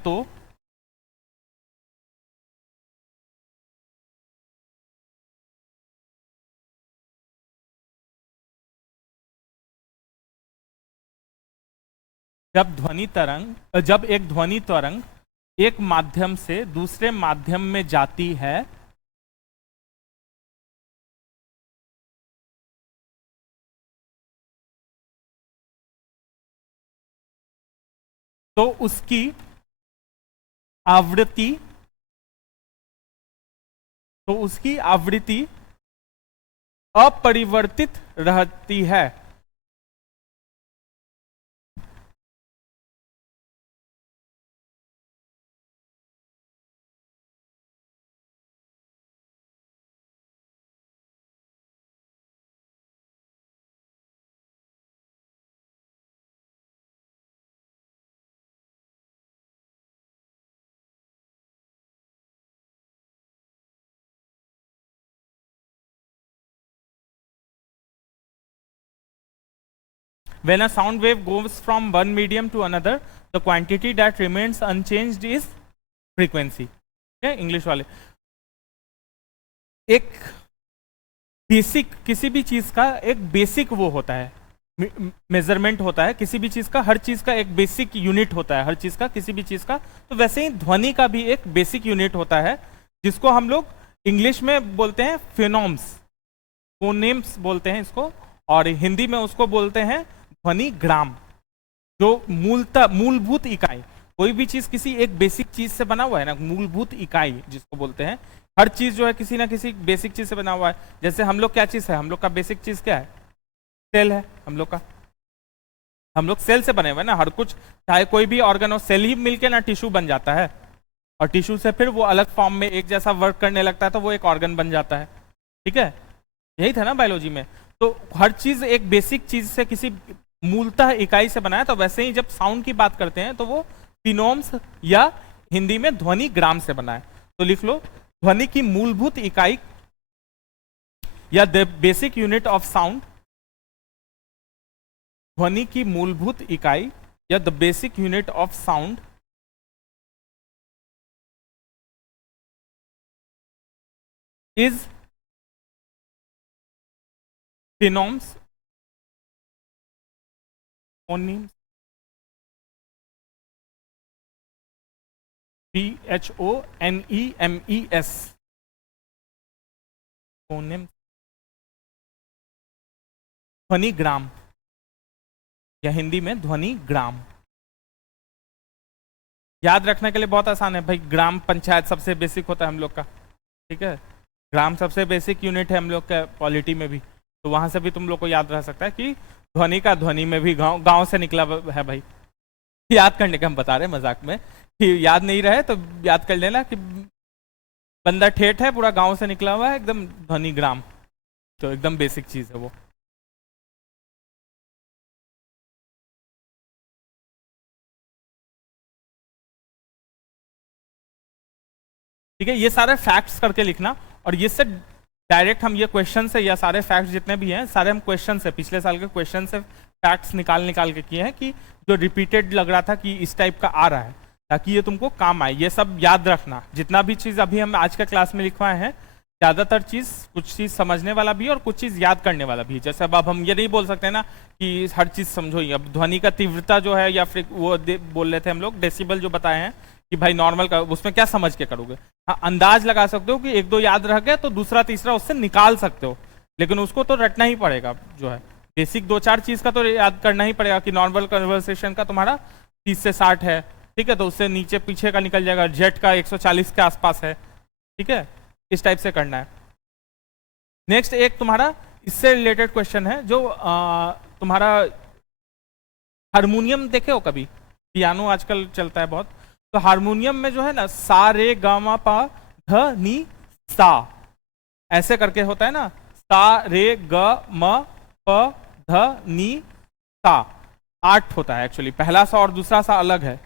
जब एक ध्वनि तरंग एक माध्यम से दूसरे माध्यम में जाती है तो उसकी आवृत्ति अपरिवर्तित रहती है। When a sound wave goes from one medium to another, the quantity that remains unchanged is frequency. Okay, English वाले, एक बेसिक, किसी भी चीज का एक बेसिक वो होता है, मेजरमेंट होता है किसी भी चीज का, हर चीज का एक बेसिक यूनिट होता है, हर चीज का, किसी भी चीज का। तो वैसे ही ध्वनि का भी एक बेसिक यूनिट होता है, जिसको हम लोग इंग्लिश में बोलते हैं फिनोम्स, फोनेम्स बोलते हैं इसको, और हिंदी में उसको बोलते हैं ध्वनि ग्राम। जो मूलभूत इकाई, कोई भी चीज किसी एक बेसिक चीज से बना हुआ है ना, मूलभूत इकाई जिसको बोलते हैं, हर चीज जो है किसी ना किसी बेसिक चीज से बना हुआ है। जैसे हम लोग क्या चीज है, हम लोग का बेसिक चीज क्या है, सेल है हम लोग का, हम लोग सेल से बने हुए हैं ना, हर कुछ, चाहे कोई भी ऑर्गन हो, सेल ही मिलके ना टिश्यू बन जाता है, और टिश्यू से फिर वो अलग फॉर्म में एक जैसा वर्क करने लगता है, तो वो एक ऑर्गन बन जाता है। ठीक है, यही था ना बायोलॉजी में। तो हर चीज एक बेसिक चीज से, किसी मूलतः इकाई से बना है। तो वैसे ही जब साउंड की बात करते हैं तो वो फिनोम्स या हिंदी में ध्वनि ग्राम से बना है। तो लिख लो, ध्वनि की मूलभूत इकाई या the basic unit of sound, ध्वनि की मूलभूत इकाई या the basic unit of sound is phonemes, phonemes, PHONEMES, phonemes, ध्वनि ग्राम या हिंदी में ध्वनि ग्राम। याद रखने के लिए बहुत आसान है भाई, ग्राम पंचायत सबसे बेसिक होता है हम लोग का। ठीक है, ग्राम सबसे बेसिक यूनिट है हम लोग का पॉलिटी में भी, तो वहां से भी तुम लोग को याद रह सकता है कि ध्वनि का ध्वनि में भी गांव से निकला है भाई। याद करने का हम बता रहे हैं मजाक में, कि याद नहीं रहे तो याद कर लेना कि बंदा ठेठ है, पूरा गांव से निकला हुआ है, एकदम ध्वनि ग्राम, तो एकदम बेसिक चीज है वो। ठीक है, ये सारे फैक्ट्स करके लिखना, और ये से डायरेक्ट हम ये क्वेश्चन से, या सारे फैक्ट्स जितने भी हैं सारे हम क्वेश्चन से, पिछले साल के क्वेश्चन से फैक्ट्स निकाल के किए हैं, कि जो रिपीटेड लग रहा था कि इस टाइप का आ रहा है, ताकि ये तुमको काम आए। ये सब याद रखना, जितना भी चीज़ अभी हम आज का क्लास में लिखवाए हैं, ज़्यादातर चीज़, कुछ चीज़ समझने वाला भी है और कुछ चीज़ याद करने वाला भी है। जैसे अब हम ये नहीं बोल सकते ना कि हर चीज़ समझो ही। अब ध्वनि का तीव्रता जो है, या फिर वो बोल रहे थे हम लोग डेसिबल जो बताए हैं, कि भाई नॉर्मल का, उसमें क्या समझ के करोगे। हाँ, अंदाज लगा सकते हो कि एक दो याद रह गए तो दूसरा तीसरा उससे निकाल सकते हो, लेकिन उसको तो रटना ही पड़ेगा, जो है बेसिक 2-4 चीज का तो याद करना ही पड़ेगा कि नॉर्मल कन्वर्सेशन का तुम्हारा 30 से 60 है, ठीक है, तो उससे नीचे पीछे का निकल जाएगा, जेट का 140 के आसपास है, ठीक है, इस टाइप से करना है। नेक्स्ट एक तुम्हारा इससे रिलेटेड क्वेश्चन है, जो तुम्हारा हारमोनियम देखे हो कभी, पियानो आजकल चलता है बहुत, तो हारमोनियम में जो है ना सा रे गा मा पा ध नी सा ऐसे करके होता है ना, सा रे ग म प ध नी सा, 8 होता है एक्चुअली, पहला सा और दूसरा सा अलग है,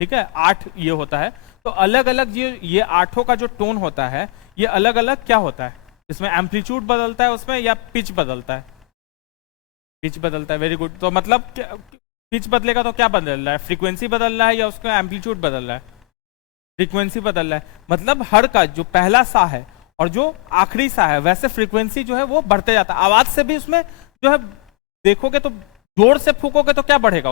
ठीक है, 8 ये होता है। तो अलग अलग ये 8 का जो टोन होता है ये अलग अलग क्या होता है, इसमें एम्पलीट्यूड बदलता है उसमें या पिच बदलता है, पिच बदलता है, वेरी गुड। तो मतलब पिच बदलेगा तो क्या बदल रहा है, फ्रीक्वेंसी बदल रहा है या उसका एम्पलीट्यूड बदल रहा है, फ्रीक्वेंसी बदल रहा है, मतलब हर का जो पहला सा है और जो आखिरी सा है वैसे फ्रीक्वेंसी जो है वो बढ़ते जाता है। आवाज से भी उसमें जो है देखोगे तो जोर से फूकोगे तो क्या बढ़ेगा,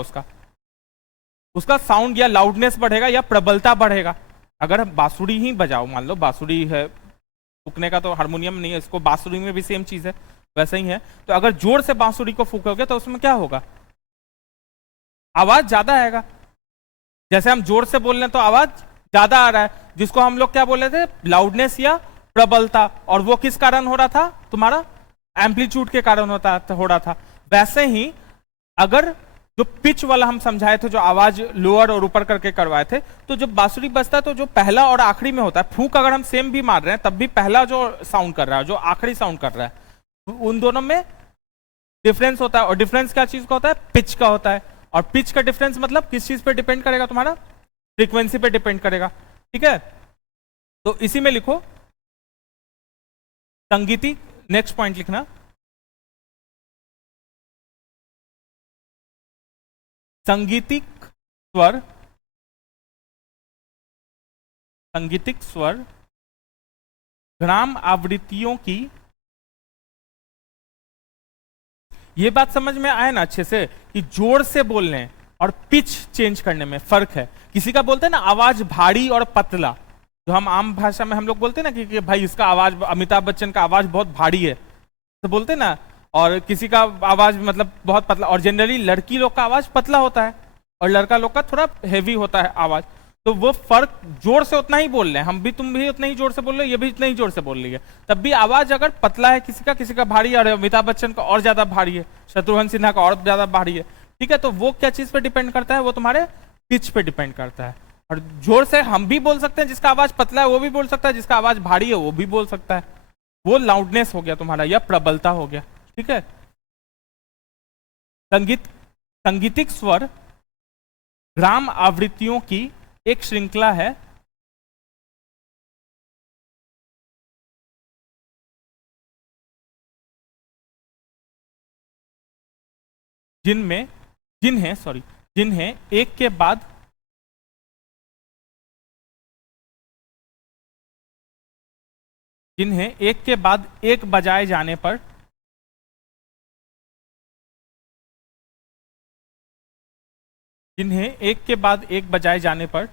उसका साउंड या लाउडनेस बढ़ेगा या प्रबलता बढ़ेगा। अगर बांसुरी ही बजाओ, मान लो बांसुरी है, फूकने का तो हारमोनियम नहीं है, इसको बांसुरी में भी सेम चीज है, वैसे ही है। तो अगर जोर से बांसुरी को फूकोगे तो उसमें क्या होगा, आवाज ज्यादा आएगा। जैसे हम जोर से बोल रहे हैं तो आवाज ज्यादा आ रहा है, जिसको हम लोग क्या बोले थे, लाउडनेस या प्रबलता, और वो किस कारण हो रहा था, तुम्हारा एम्पलीट्यूड के कारण हो रहा था। वैसे ही अगर जो पिच वाला हम समझाए थे, जो आवाज लोअर और ऊपर करके करवाए थे, तो जब बांसुरी बजता है तो जो पहला और आखिरी में होता है, फूंक अगर हम सेम भी मार रहे हैं तब भी पहला जो साउंड कर रहा है जो आखिरी साउंड कर रहा है, उन दोनों में डिफरेंस होता है। और डिफरेंस क्या चीज का होता है, पिच का होता है। और पिच का डिफरेंस मतलब किस चीज पे डिपेंड करेगा, तुम्हारा फ्रीक्वेंसी पे डिपेंड करेगा, ठीक है। तो इसी में लिखो संगीति, नेक्स्ट पॉइंट लिखना, संगीतिक स्वर, संगीतिक स्वर ग्राम आवृत्तियों की, ये बात समझ में आए ना अच्छे से कि जोर से बोलने और पिच चेंज करने में फर्क है। किसी का बोलते हैं ना आवाज भारी और पतला, जो हम आम भाषा में हम लोग बोलते हैं ना कि भाई इसका आवाज, अमिताभ बच्चन का आवाज बहुत भारी है तो बोलते हैं ना, और किसी का आवाज मतलब बहुत पतला, और जनरली लड़की लोग का आवाज पतला होता है और लड़का लोग का थोड़ा हैवी होता है आवाज। तो वो फर्क, जोर से उतना ही बोल रहे हैं हम भी, तुम भी उतना ही जोर से बोल रहे हो, ये भी उतना ही जोर से बोल रही है, तब भी आवाज अगर पतला है किसी का भारी है, और अमिताभ बच्चन का और ज्यादा भारी है, शत्रुघ्न सिन्हा का और ज्यादा भारी है, ठीक है। तो वो क्या चीज पे डिपेंड करता है, वो तुम्हारे पिच पे डिपेंड करता है। और जोर से हम भी बोल सकते हैं, जिसका आवाज पतला है वो भी बोल सकता है, जिसका आवाज भारी है वो भी बोल सकता है, वो लाउडनेस हो गया तुम्हारा या प्रबलता हो गया, ठीक है। संगीतिक स्वर ग्राम आवृत्तियों की एक श्रृंखला है जिनमें जिन्हें एक के बाद एक बजाए जाने पर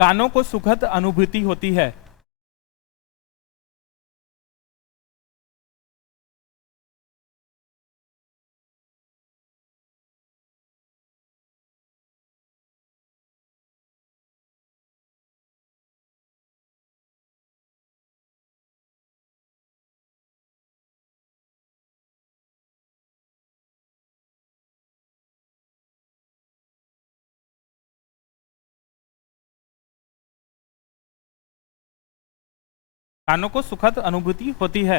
कानों को सुखद अनुभूति होती है। कानों को सुखद अनुभूति होती है।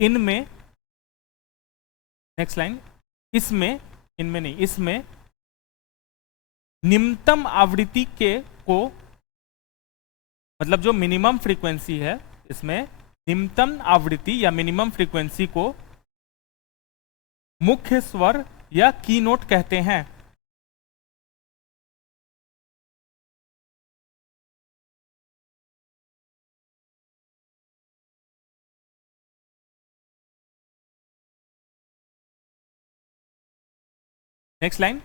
इनमें, नेक्स्ट लाइन, इसमें निम्नतम आवृत्ति के को, मतलब जो मिनिमम फ्रीक्वेंसी है, इसमें निम्नतम आवृत्ति या मिनिमम फ्रीक्वेंसी को मुख्य स्वर या की नोट कहते हैं। नेक्स्ट लाइन,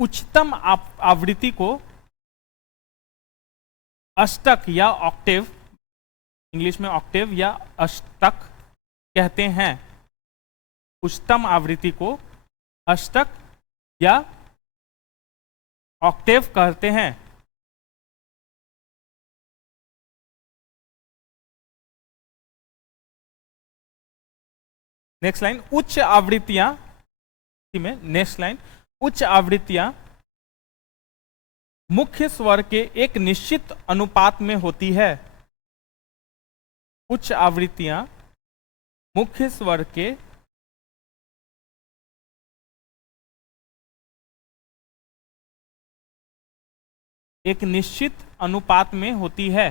उच्चतम आवृत्ति को अष्टक या ऑक्टेव इंग्लिश में ऑक्टेव या अष्टक कहते हैं। उच्चतम आवृत्ति को अष्टक या ऑक्टेव कहते हैं। नेक्स्ट लाइन, उच्च आवृत्तियां में, नेक्स्ट लाइन, उच्च आवृत्तियां मुख्य स्वर के एक निश्चित अनुपात में होती है। उच्च आवृत्तियां मुख्य स्वर के एक निश्चित अनुपात में होती है।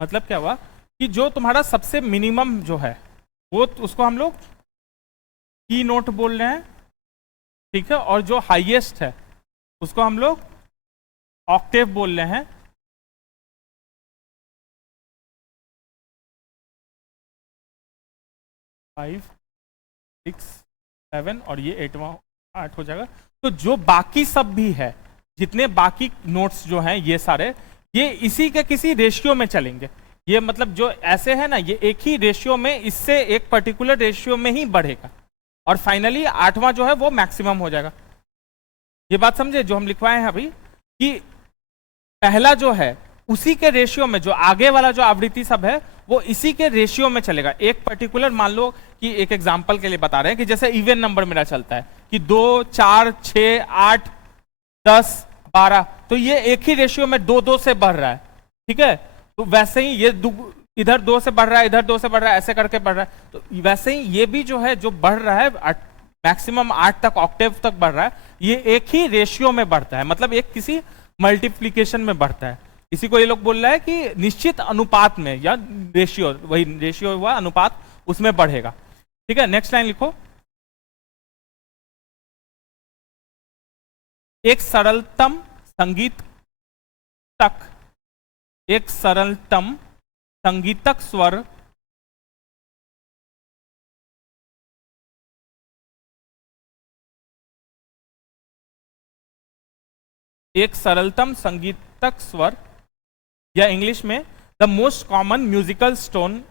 मतलब क्या हुआ कि जो तुम्हारा सबसे मिनिमम जो है वो उसको हम लोग की नोट बोल रहे हैं, ठीक है, और जो हाईएस्ट है उसको हम लोग ऑक्टेव बोल रहे हैं। फाइव, सिक्स, सेवन और ये एटवां 8 हो जाएगा। तो जो बाकी सब भी है, जितने बाकी नोट्स जो हैं ये सारे, ये इसी के किसी रेशियो में चलेंगे। ये मतलब जो ऐसे है ना, ये एक ही रेशियो में, इससे एक पर्टिकुलर रेशियो में ही बढ़ेगा और फाइनली 8वां जो है वो मैक्सिमम हो जाएगा। ये बात समझे जो हम लिखवाए हैं अभी, कि पहला जो है उसी के रेशियो में, जो आगे वाला जो आवृत्ति सब है वो इसी के रेशियो में चलेगा। एक पर्टिकुलर, मान लो कि एक एग्जांपल के लिए बता रहे हैं कि जैसे इवन नंबर मेरा चलता है कि 2, 4, 6, 8, 10, 12, तो ये एक ही रेशियो में 2-2 से बढ़ रहा है, ठीक है। तो वैसे ही ये इधर 2 से बढ़ रहा है, इधर 2 से बढ़ रहा है, ऐसे करके बढ़ रहा है। तो वैसे ही ये भी जो है जो बढ़ रहा है मैक्सिमम 8 तक, ऑक्टेव तक बढ़ रहा है, ये एक ही रेशियो में बढ़ता है, मतलब एक किसी मल्टीप्लीकेशन में बढ़ता है। इसी को ये लोग बोल रहा है कि निश्चित अनुपात में, या रेशियो, वही रेशियो हुआ अनुपात, उसमें बढ़ेगा, ठीक है। नेक्स्ट लाइन लिखो, एक सरलतम संगीत तक, एक सरलतम संगीतक स्वर एक सरलतम संगीतक स्वर, या इंग्लिश में the most common musical stone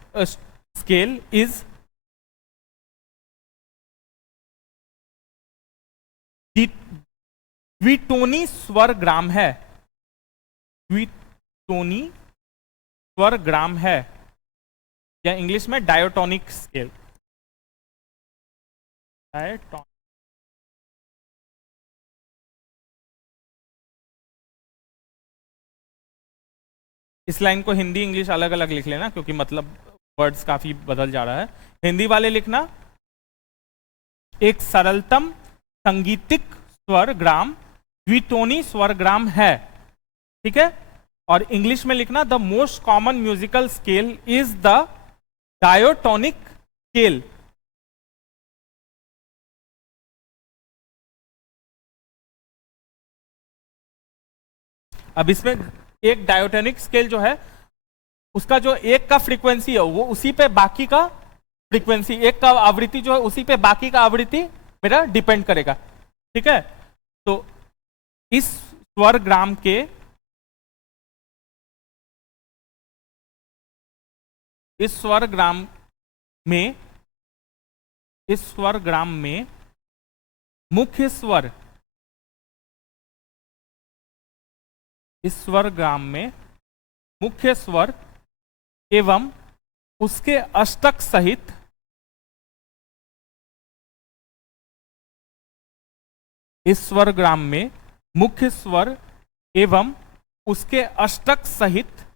scale is द्विटोनी स्वर ग्राम है। द्विटोनी स्वर ग्राम है, या इंग्लिश में डायोटोनिक स्केल। डायोटोनिक, इस लाइन को हिंदी इंग्लिश अलग अलग लिख लेना क्योंकि मतलब वर्ड्स काफी बदल जा रहा है। हिंदी वाले लिखना एक सरलतम संगीतिक स्वर ग्राम द्विटोनी स्वर ग्राम है, ठीक है। और इंग्लिश में लिखना the most common musical scale is the diatonic scale. अब इसमें एक डायोटोनिक स्केल जो है उसका जो एक का फ्रीक्वेंसी है वो उसी पे बाकी का फ्रीक्वेंसी, एक का आवृत्ति जो है उसी पे बाकी का आवृत्ति मेरा डिपेंड करेगा, ठीक है। तो इस स्वर ग्राम के, इस स्वर ग्राम में, इस स्वर ग्राम में मुख्य स्वर, इस स्वर ग्राम में मुख्य स्वर एवं उसके अष्टक सहित, इस स्वर ग्राम में मुख्य स्वर एवं उसके अष्टक सहित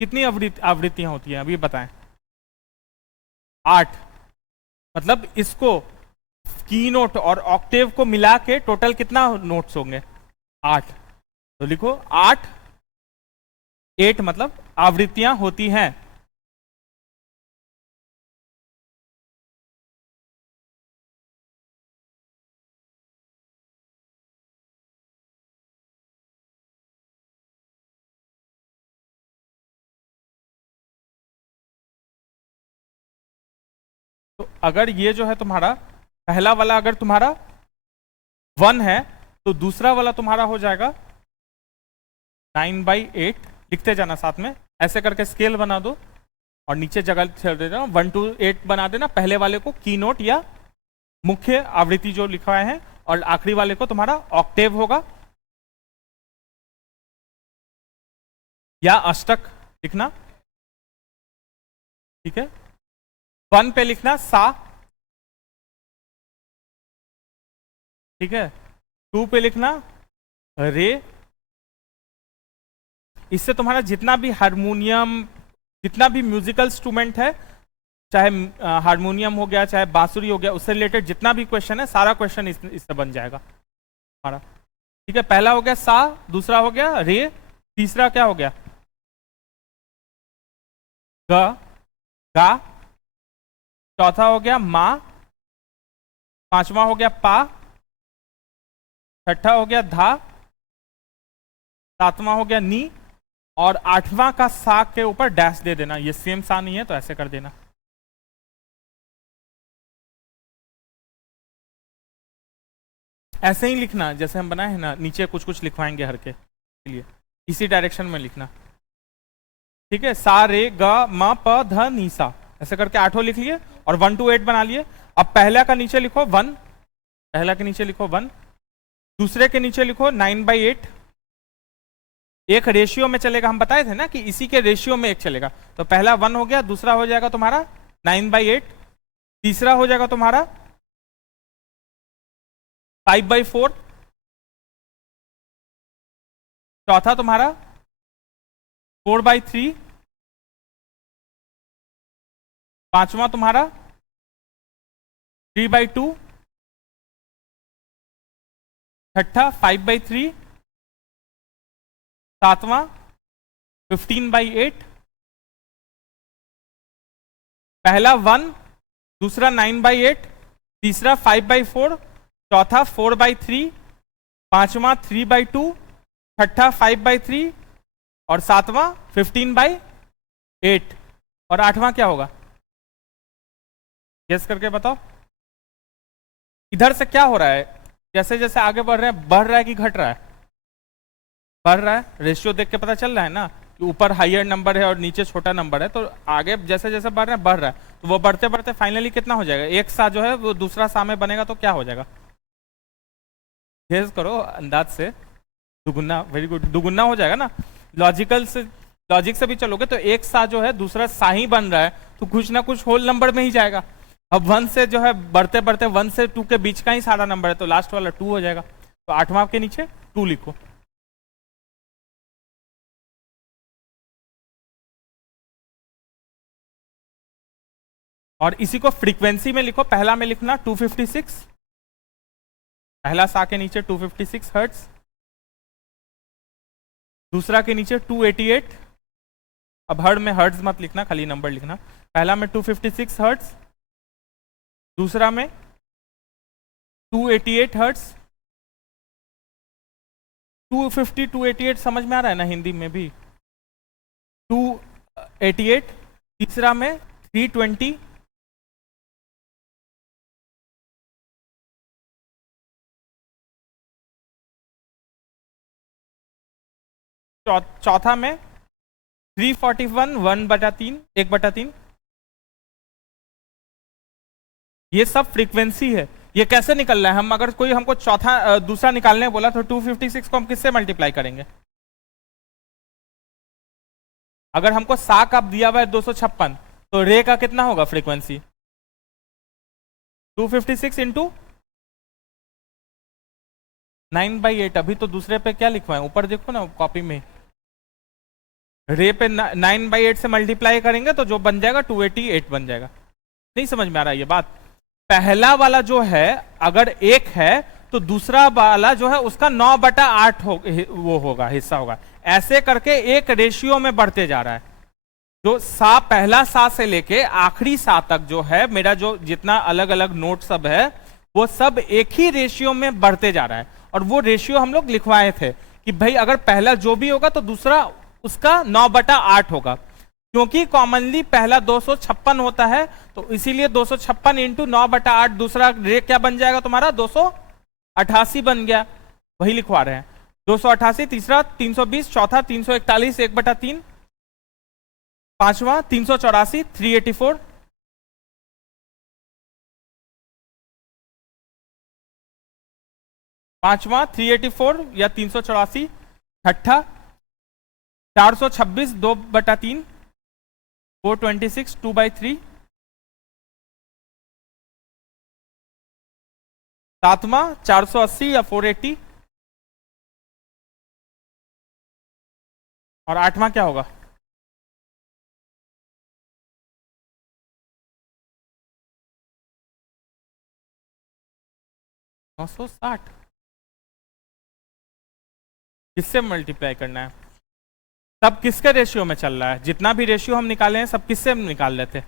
कितनी आवृत्तियां होती हैं अभी बताएं? 8। मतलब इसको की नोट और ऑक्टेव को मिला के टोटल कितना नोट्स होंगे? 8। तो लिखो 8, 8 मतलब आवृत्तियां होती हैं। तो अगर ये जो है तुम्हारा पहला वाला अगर तुम्हारा 1 है तो दूसरा वाला तुम्हारा हो जाएगा 9/8। लिखते जाना साथ में, ऐसे करके स्केल बना दो और नीचे जगह छोड़ देना, 1 to 8 बना देना। पहले वाले को की नोट या मुख्य आवृत्ति जो लिखवाए हैं, और आखिरी वाले को तुम्हारा ऑक्टेव होगा या अष्टक लिखना, ठीक है। 1 पे लिखना सा, ठीक है। 2 पे लिखना रे। इससे तुम्हारा जितना भी हारमोनियम, जितना भी म्यूजिकल इंस्ट्रूमेंट है, चाहे हारमोनियम हो गया चाहे बांसुरी हो गया, उससे रिलेटेड जितना भी क्वेश्चन है सारा क्वेश्चन इससे बन जाएगा हमारा, ठीक है। पहला हो गया सा, दूसरा हो गया रे, तीसरा क्या हो गया ग, गा, चौथा हो गया मा, पांचवा हो गया पा, छठा हो गया धा, सातवां हो गया नी, और आठवां का सा के ऊपर डैश दे देना। ये सेम सा नहीं है तो ऐसे कर देना। ऐसे ही लिखना जैसे हम बनाए हैं ना, नीचे कुछ कुछ लिखवाएंगे हर के लिए, इसी डायरेक्शन में लिखना, ठीक है। सा रे ग म प ध नी सा, ऐसे करके 8 लिख लिए और 1 to 8 बना लिए। अब पहला का नीचे लिखो 1, पहला के नीचे लिखो 1, दूसरे के नीचे लिखो 9/8। एक रेशियो में चलेगा, हम बताए थे ना कि इसी के रेशियो में एक चलेगा। तो पहला 1 हो गया, दूसरा हो जाएगा तुम्हारा 9/8, तीसरा हो जाएगा तुम्हारा 5/4, चौथा तुम्हारा 4/3, पांचवा तुम्हारा 3/2, छठा 5/3, सातवां 15/8। पहला 1, दूसरा 9/8, तीसरा 5/4, चौथा 4/3, पांचवा 3/2, छठा 5/3 और सातवां 15/8 और आठवां क्या होगा, गेस करके बताओ। इधर से क्या हो रहा है, जैसे जैसे आगे बढ़ रहे हैं, बढ़ रहा है कि घट रहा है, बढ़ रहा है। रेशियो देख के पता चल रहा है ना कि ऊपर हायर नंबर है और नीचे छोटा नंबर है, तो आगे जैसे जैसे बढ़ रहे हैं बढ़ रहा है, तो वो बढ़ते बढ़ते फाइनली कितना हो जाएगा, एक सा जो है वो दूसरा सा में बनेगा, तो क्या हो जाएगा, गेस करो अंदाज से। दुगुना, वेरी गुड, दुगुना हो जाएगा ना। लॉजिक से भी चलोगे तो एक सा जो है दूसरा सा ही बन रहा है, तो कुछ ना कुछ होल नंबर में ही जाएगा। अब 1 से जो है बढ़ते बढ़ते 1 से 2 के बीच का ही सारा नंबर है, तो लास्ट वाला 2 हो जाएगा। तो आठवां के नीचे 2 लिखो। और इसी को फ्रीक्वेंसी में लिखो। पहला में लिखना 256, पहला सा के नीचे 256 हर्ट्ज, दूसरा के नीचे 288। अब हर्ड में हर्ट्ज मत लिखना, खाली नंबर लिखना। पहला में 256 हर्ट्ज, दूसरा में 288 हर्ट्ज। 250 288 समझ में आ रहा है ना हिंदी में भी। 288, तीसरा में 320, चौथा में 341, 1/3, 1/3। ये सब फ्रीक्वेंसी है। ये कैसे निकल रहा है, हम अगर कोई हमको चौथा दूसरा निकालने बोला तो 256 को हम किससे मल्टीप्लाई करेंगे। अगर हमको सा का दिया हुआ है 256, तो रे का कितना होगा फ्रीक्वेंसी, 256 इंटू 9/8। अभी तो दूसरे पे क्या लिखवाए, ऊपर देखो ना कॉपी में, रे पे 9/8 से मल्टीप्लाई करेंगे तो जो बन जाएगा 288 बन जाएगा। नहीं समझ में आ रहा है ये बात। पहला वाला जो है अगर 1 है तो दूसरा वाला जो है उसका 9/8 वो होगा, हिस्सा होगा। ऐसे करके एक रेशियो में बढ़ते जा रहा है। जो सा, पहला सा से लेके आखिरी सा तक जो है मेरा, जो जितना अलग अलग नोट सब है वो सब एक ही रेशियो में बढ़ते जा रहा है। और वो रेशियो हम लोग लिखवाए थे कि भाई अगर पहला जो भी होगा तो दूसरा उसका 9/8 होगा। क्योंकि कॉमनली पहला 256 होता है, तो इसीलिए 256 इंटू 9/8, दूसरा रे क्या बन जाएगा तुम्हारा 288 बन गया, वही लिखवा रहे हैं 288, तीसरा 320, चौथा 341 1/3, पांचवा 384 384, पांचवा 384 या 384, छठा 426 2/3, 426 2/3, सातवां 480 या 480, और आठवां क्या होगा 960। किससे मल्टीप्लाई करना है, सब किसके रेशियो में चल रहा है, जितना भी रेशियो हम निकाले हैं सब किससे हम निकाल रहे थे,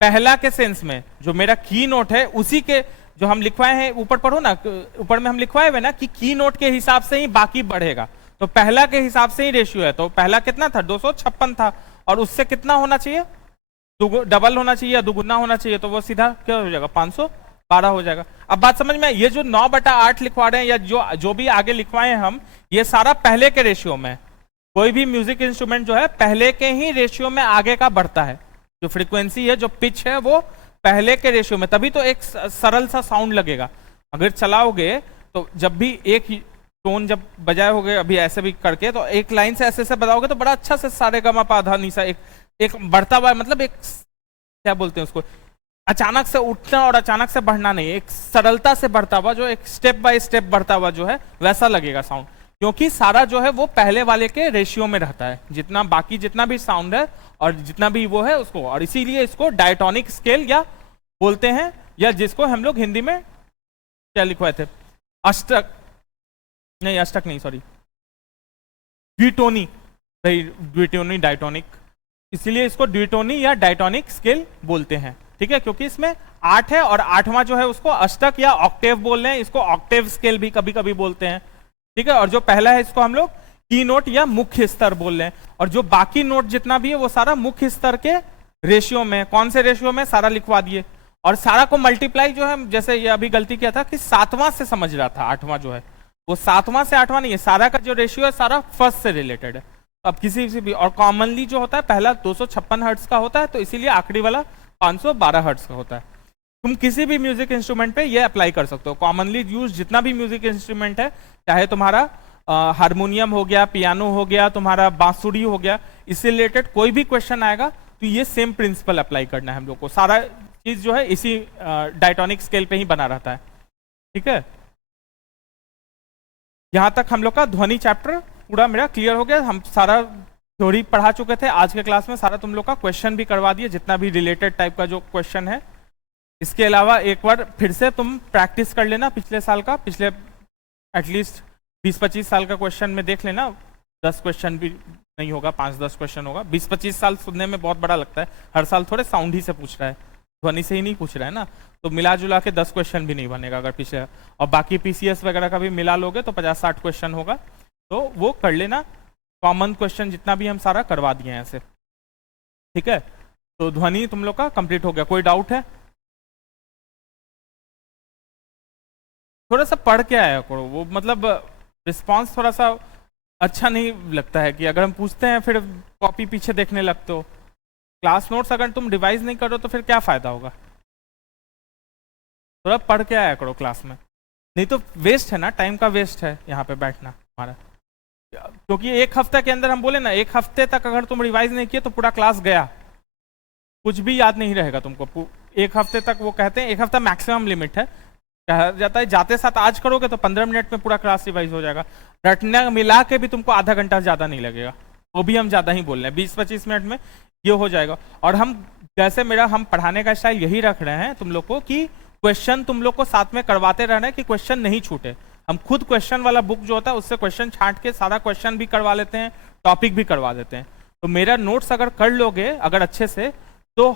पहला के सेंस में, जो मेरा की नोट है उसी के, जो हम लिखवाए हैं ऊपर पढ़ो ना, ऊपर में हम लिखवाए हुए ना कि की नोट के हिसाब से ही बाकी बढ़ेगा, तो पहला के हिसाब से ही रेशियो है, तो पहला कितना था 256 था, और उससे कितना होना चाहिए, डबल होना चाहिए या दुगुना होना चाहिए, तो वो सीधा क्या हो जाएगा 512 हो जाएगा। अब बात समझ में, ये जो 9/8 लिखवा रहे हैं या जो भी आगे लिखवाए हैं हम, ये सारा पहले के रेशियो में, कोई भी म्यूजिक इंस्ट्रूमेंट जो है पहले के ही रेशियो में आगे का बढ़ता है, जो फ्रीक्वेंसी है जो पिच है वो पहले के रेशियो में, तभी तो एक सरल सा साउंड लगेगा। अगर चलाओगे तो जब भी एक टोन जब बजाए होगे अभी ऐसे भी करके, तो एक लाइन से ऐसे ऐसे बजाओगे तो बड़ा अच्छा से सारे गा मा पा धा नी सा एक बढ़ता हुआ, मतलब एक क्या बोलते हैं उसको, अचानक से उठना और अचानक से बढ़ना नहीं, एक सरलता से बढ़ता हुआ, जो एक स्टेप बाय स्टेप बढ़ता हुआ जो है वैसा लगेगा साउंड, क्योंकि सारा जो है वो पहले वाले के रेशियो में रहता है, जितना बाकी जितना भी साउंड है और जितना भी वो है उसको, और इसीलिए इसको डायटोनिक स्केल या बोलते हैं, या जिसको हम लोग हिंदी में क्या लिखवाए थे, अष्टक नहीं, अष्टक नहीं, सॉरी, द्विटोनी, द्विटोनी डायटोनिक, इसलिए इसको द्विटोनी या डायटोनिक स्केल बोलते हैं, ठीक है, क्योंकि इसमें 8 है और 8वां जो है उसको अष्टक या ऑक्टेव बोल रहे हैं, इसको ऑक्टेव स्केल भी कभी कभी बोलते हैं, ठीक है, और जो पहला है इसको हम लोग की नोट या मुख्य स्तर बोल रहे हैं, और जो बाकी नोट जितना भी है वो सारा मुख्य स्तर के रेशियो में, कौन से रेशियो में सारा लिखवा दिए, और सारा को मल्टीप्लाई जो है, जैसे ये अभी गलती किया था कि 7वां से समझ रहा था, 8वां जो है वो 7वां से 8वां नहीं है, सारा का जो रेशियो है सारा फर्स्ट से रिलेटेड है। अब किसी भी, और कॉमनली जो होता है पहला 256 हर्ट्ज का होता है, तो इसीलिए आखिरी वाला 512 हर्ट्ज का होता है। तुम किसी भी म्यूजिक इंस्ट्रूमेंट पे ये अप्लाई कर सकते हो, कॉमनली यूज जितना भी म्यूजिक इंस्ट्रूमेंट है, चाहे तुम्हारा हारमोनियम हो गया, पियानो हो गया, तुम्हारा बांसुरी हो गया, इससे रिलेटेड कोई भी क्वेश्चन आएगा तो ये सेम प्रिंसिपल अप्लाई करना है हम लोग को, सारा चीज जो है इसी डायटोनिक स्केल पे ही बना रहता है, ठीक है। यहां तक हम लोग का ध्वनि चैप्टर पूरा मेरा क्लियर हो गया, हम सारा थ्योरी पढ़ा चुके थे, आज के क्लास में सारा तुम लोग का क्वेश्चन भी करवा दिए, जितना भी रिलेटेड टाइप का जो क्वेश्चन है। इसके अलावा एक बार फिर से तुम प्रैक्टिस कर लेना पिछले साल का, पिछले एटलीस्ट 20-25 साल का क्वेश्चन में देख लेना, 10 क्वेश्चन भी नहीं होगा, 5-10 क्वेश्चन होगा। 20-25 साल सुनने में बहुत बड़ा लगता है, हर साल थोड़े साउंड ही से पूछ रहा है, ध्वनि से ही नहीं पूछ रहा है ना, तो मिला जुला के 10 क्वेश्चन भी नहीं बनेगा अगर पीछे, और बाकी पीसीएस वगैरह का भी मिला लोगे तो 50-60 क्वेश्चन होगा, तो वो कर लेना। कॉमन क्वेश्चन जितना भी हम सारा करवा दिए हैं ऐसे, ठीक है। तो ध्वनि तुम लोग का कंप्लीट हो गया, कोई डाउट है? थोड़ा सा पढ़ के आया करो, वो मतलब रिस्पॉन्स थोड़ा सा अच्छा नहीं लगता है कि अगर हम पूछते हैं फिर कॉपी पीछे देखने लगते हो। क्लास नोट्स अगर तुम रिवाइज नहीं करो तो फिर क्या फायदा होगा, थोड़ा पढ़ के आया करो क्लास में, नहीं तो वेस्ट है ना, टाइम का वेस्ट है यहाँ पे बैठना हमारा, क्योंकि एक हफ्ते के अंदर हम बोले ना, एक हफ्ते तक अगर तुम रिवाइज नहीं किए तो पूरा क्लास गया, कुछ भी याद नहीं रहेगा तुमको। एक हफ्ते तक वो कहते हैं, एक हफ्ता मैक्सिमम लिमिट है, कहा जाता है जाते साथ आज करोगे तो 15 मिनट में पूरा क्लास रिवाइज हो जाएगा, रटना मिला के भी तुमको आधा घंटा ज्यादा नहीं लगेगा, वो भी हम ज्यादा ही बोल रहे हैं, 20-25 मिनट में ये हो जाएगा। और हम जैसे हम पढ़ाने का स्टाइल यही रख रहे हैं तुम लोग को कि क्वेश्चन तुम लोग को साथ में करवाते रहना है कि क्वेश्चन नहीं छूटे। हम खुद क्वेश्चन वाला बुक जो होता है उससे क्वेश्चन छांट के सारा क्वेश्चन भी करवा लेते हैं, टॉपिक भी करवा देते हैं। तो मेरा नोट्स अगर कर लोगे अगर अच्छे से, तो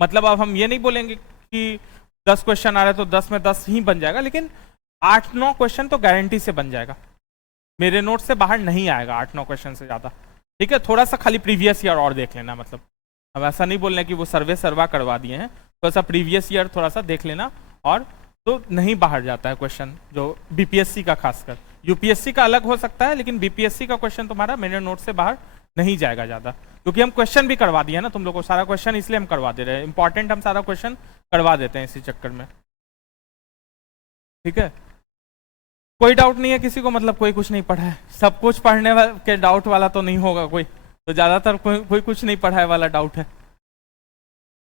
मतलब अब हम ये नहीं बोलेंगे कि 10 क्वेश्चन आ रहे तो 10 में 10 ही बन जाएगा, लेकिन 8-9 क्वेश्चन तो गारंटी से बन जाएगा, मेरे नोट से बाहर नहीं आएगा 8-9 क्वेश्चन से ज्यादा, ठीक है, थोड़ा सा खाली प्रीवियस ईयर और देख लेना, मतलब अब ऐसा नहीं बोलना कि वो सर्वा करवा दिए हैं, थोड़ा सा प्रीवियस ईयर थोड़ा सा देख लेना, और तो नहीं बाहर जाता है क्वेश्चन, जो बीपीएससी का खासकर। यूपीएससी का अलग हो सकता है, लेकिन बीपीएससी का क्वेश्चन तुम्हारा मेरे नोट से बाहर नहीं जाएगा ज़्यादा, क्योंकि हम क्वेश्चन भी करवा दिए ना तुम लोग को, सारा क्वेश्चन इसलिए हम करवा दे रहे हैं, इंपॉर्टेंट हम सारा क्वेश्चन करवा देते हैं इसी चक्कर में। ठीक है, कोई डाउट नहीं है किसी को, मतलब कोई कुछ नहीं पढ़ा है, सब कुछ पढ़ने के डाउट वाला तो नहीं होगा कोई, तो ज़्यादातर कोई कुछ नहीं पढ़ा है वाला डाउट है।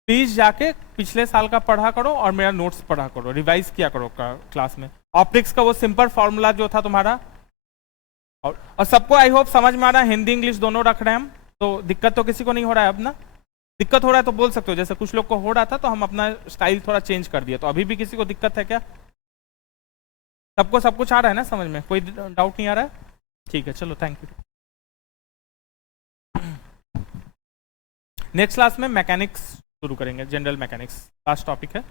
प्लीज जाके पिछले साल का पढ़ा करो और मेरा नोट्स पढ़ा करो, रिवाइज किया करो क्लास में। ऑप्टिक्स का वो सिंपल फॉर्मूला जो था तुम्हारा, और सबको आई होप समझ में आ रहा है, हिंदी इंग्लिश दोनों रख रहे हैं हम, तो दिक्कत तो किसी को नहीं हो रहा है अब ना? दिक्कत हो रहा है तो बोल सकते हो, जैसे कुछ लोग को हो रहा था तो हम अपना स्टाइल थोड़ा चेंज कर दिया, तो अभी भी किसी को दिक्कत है क्या? सबको सब कुछ आ रहा है ना समझ में, कोई डाउट नहीं आ रहा है? ठीक है, चलो थैंक यू। नेक्स्ट क्लास में मैकेनिक्स शुरू करेंगे, जनरल मैकेनिक्स लास्ट टॉपिक है।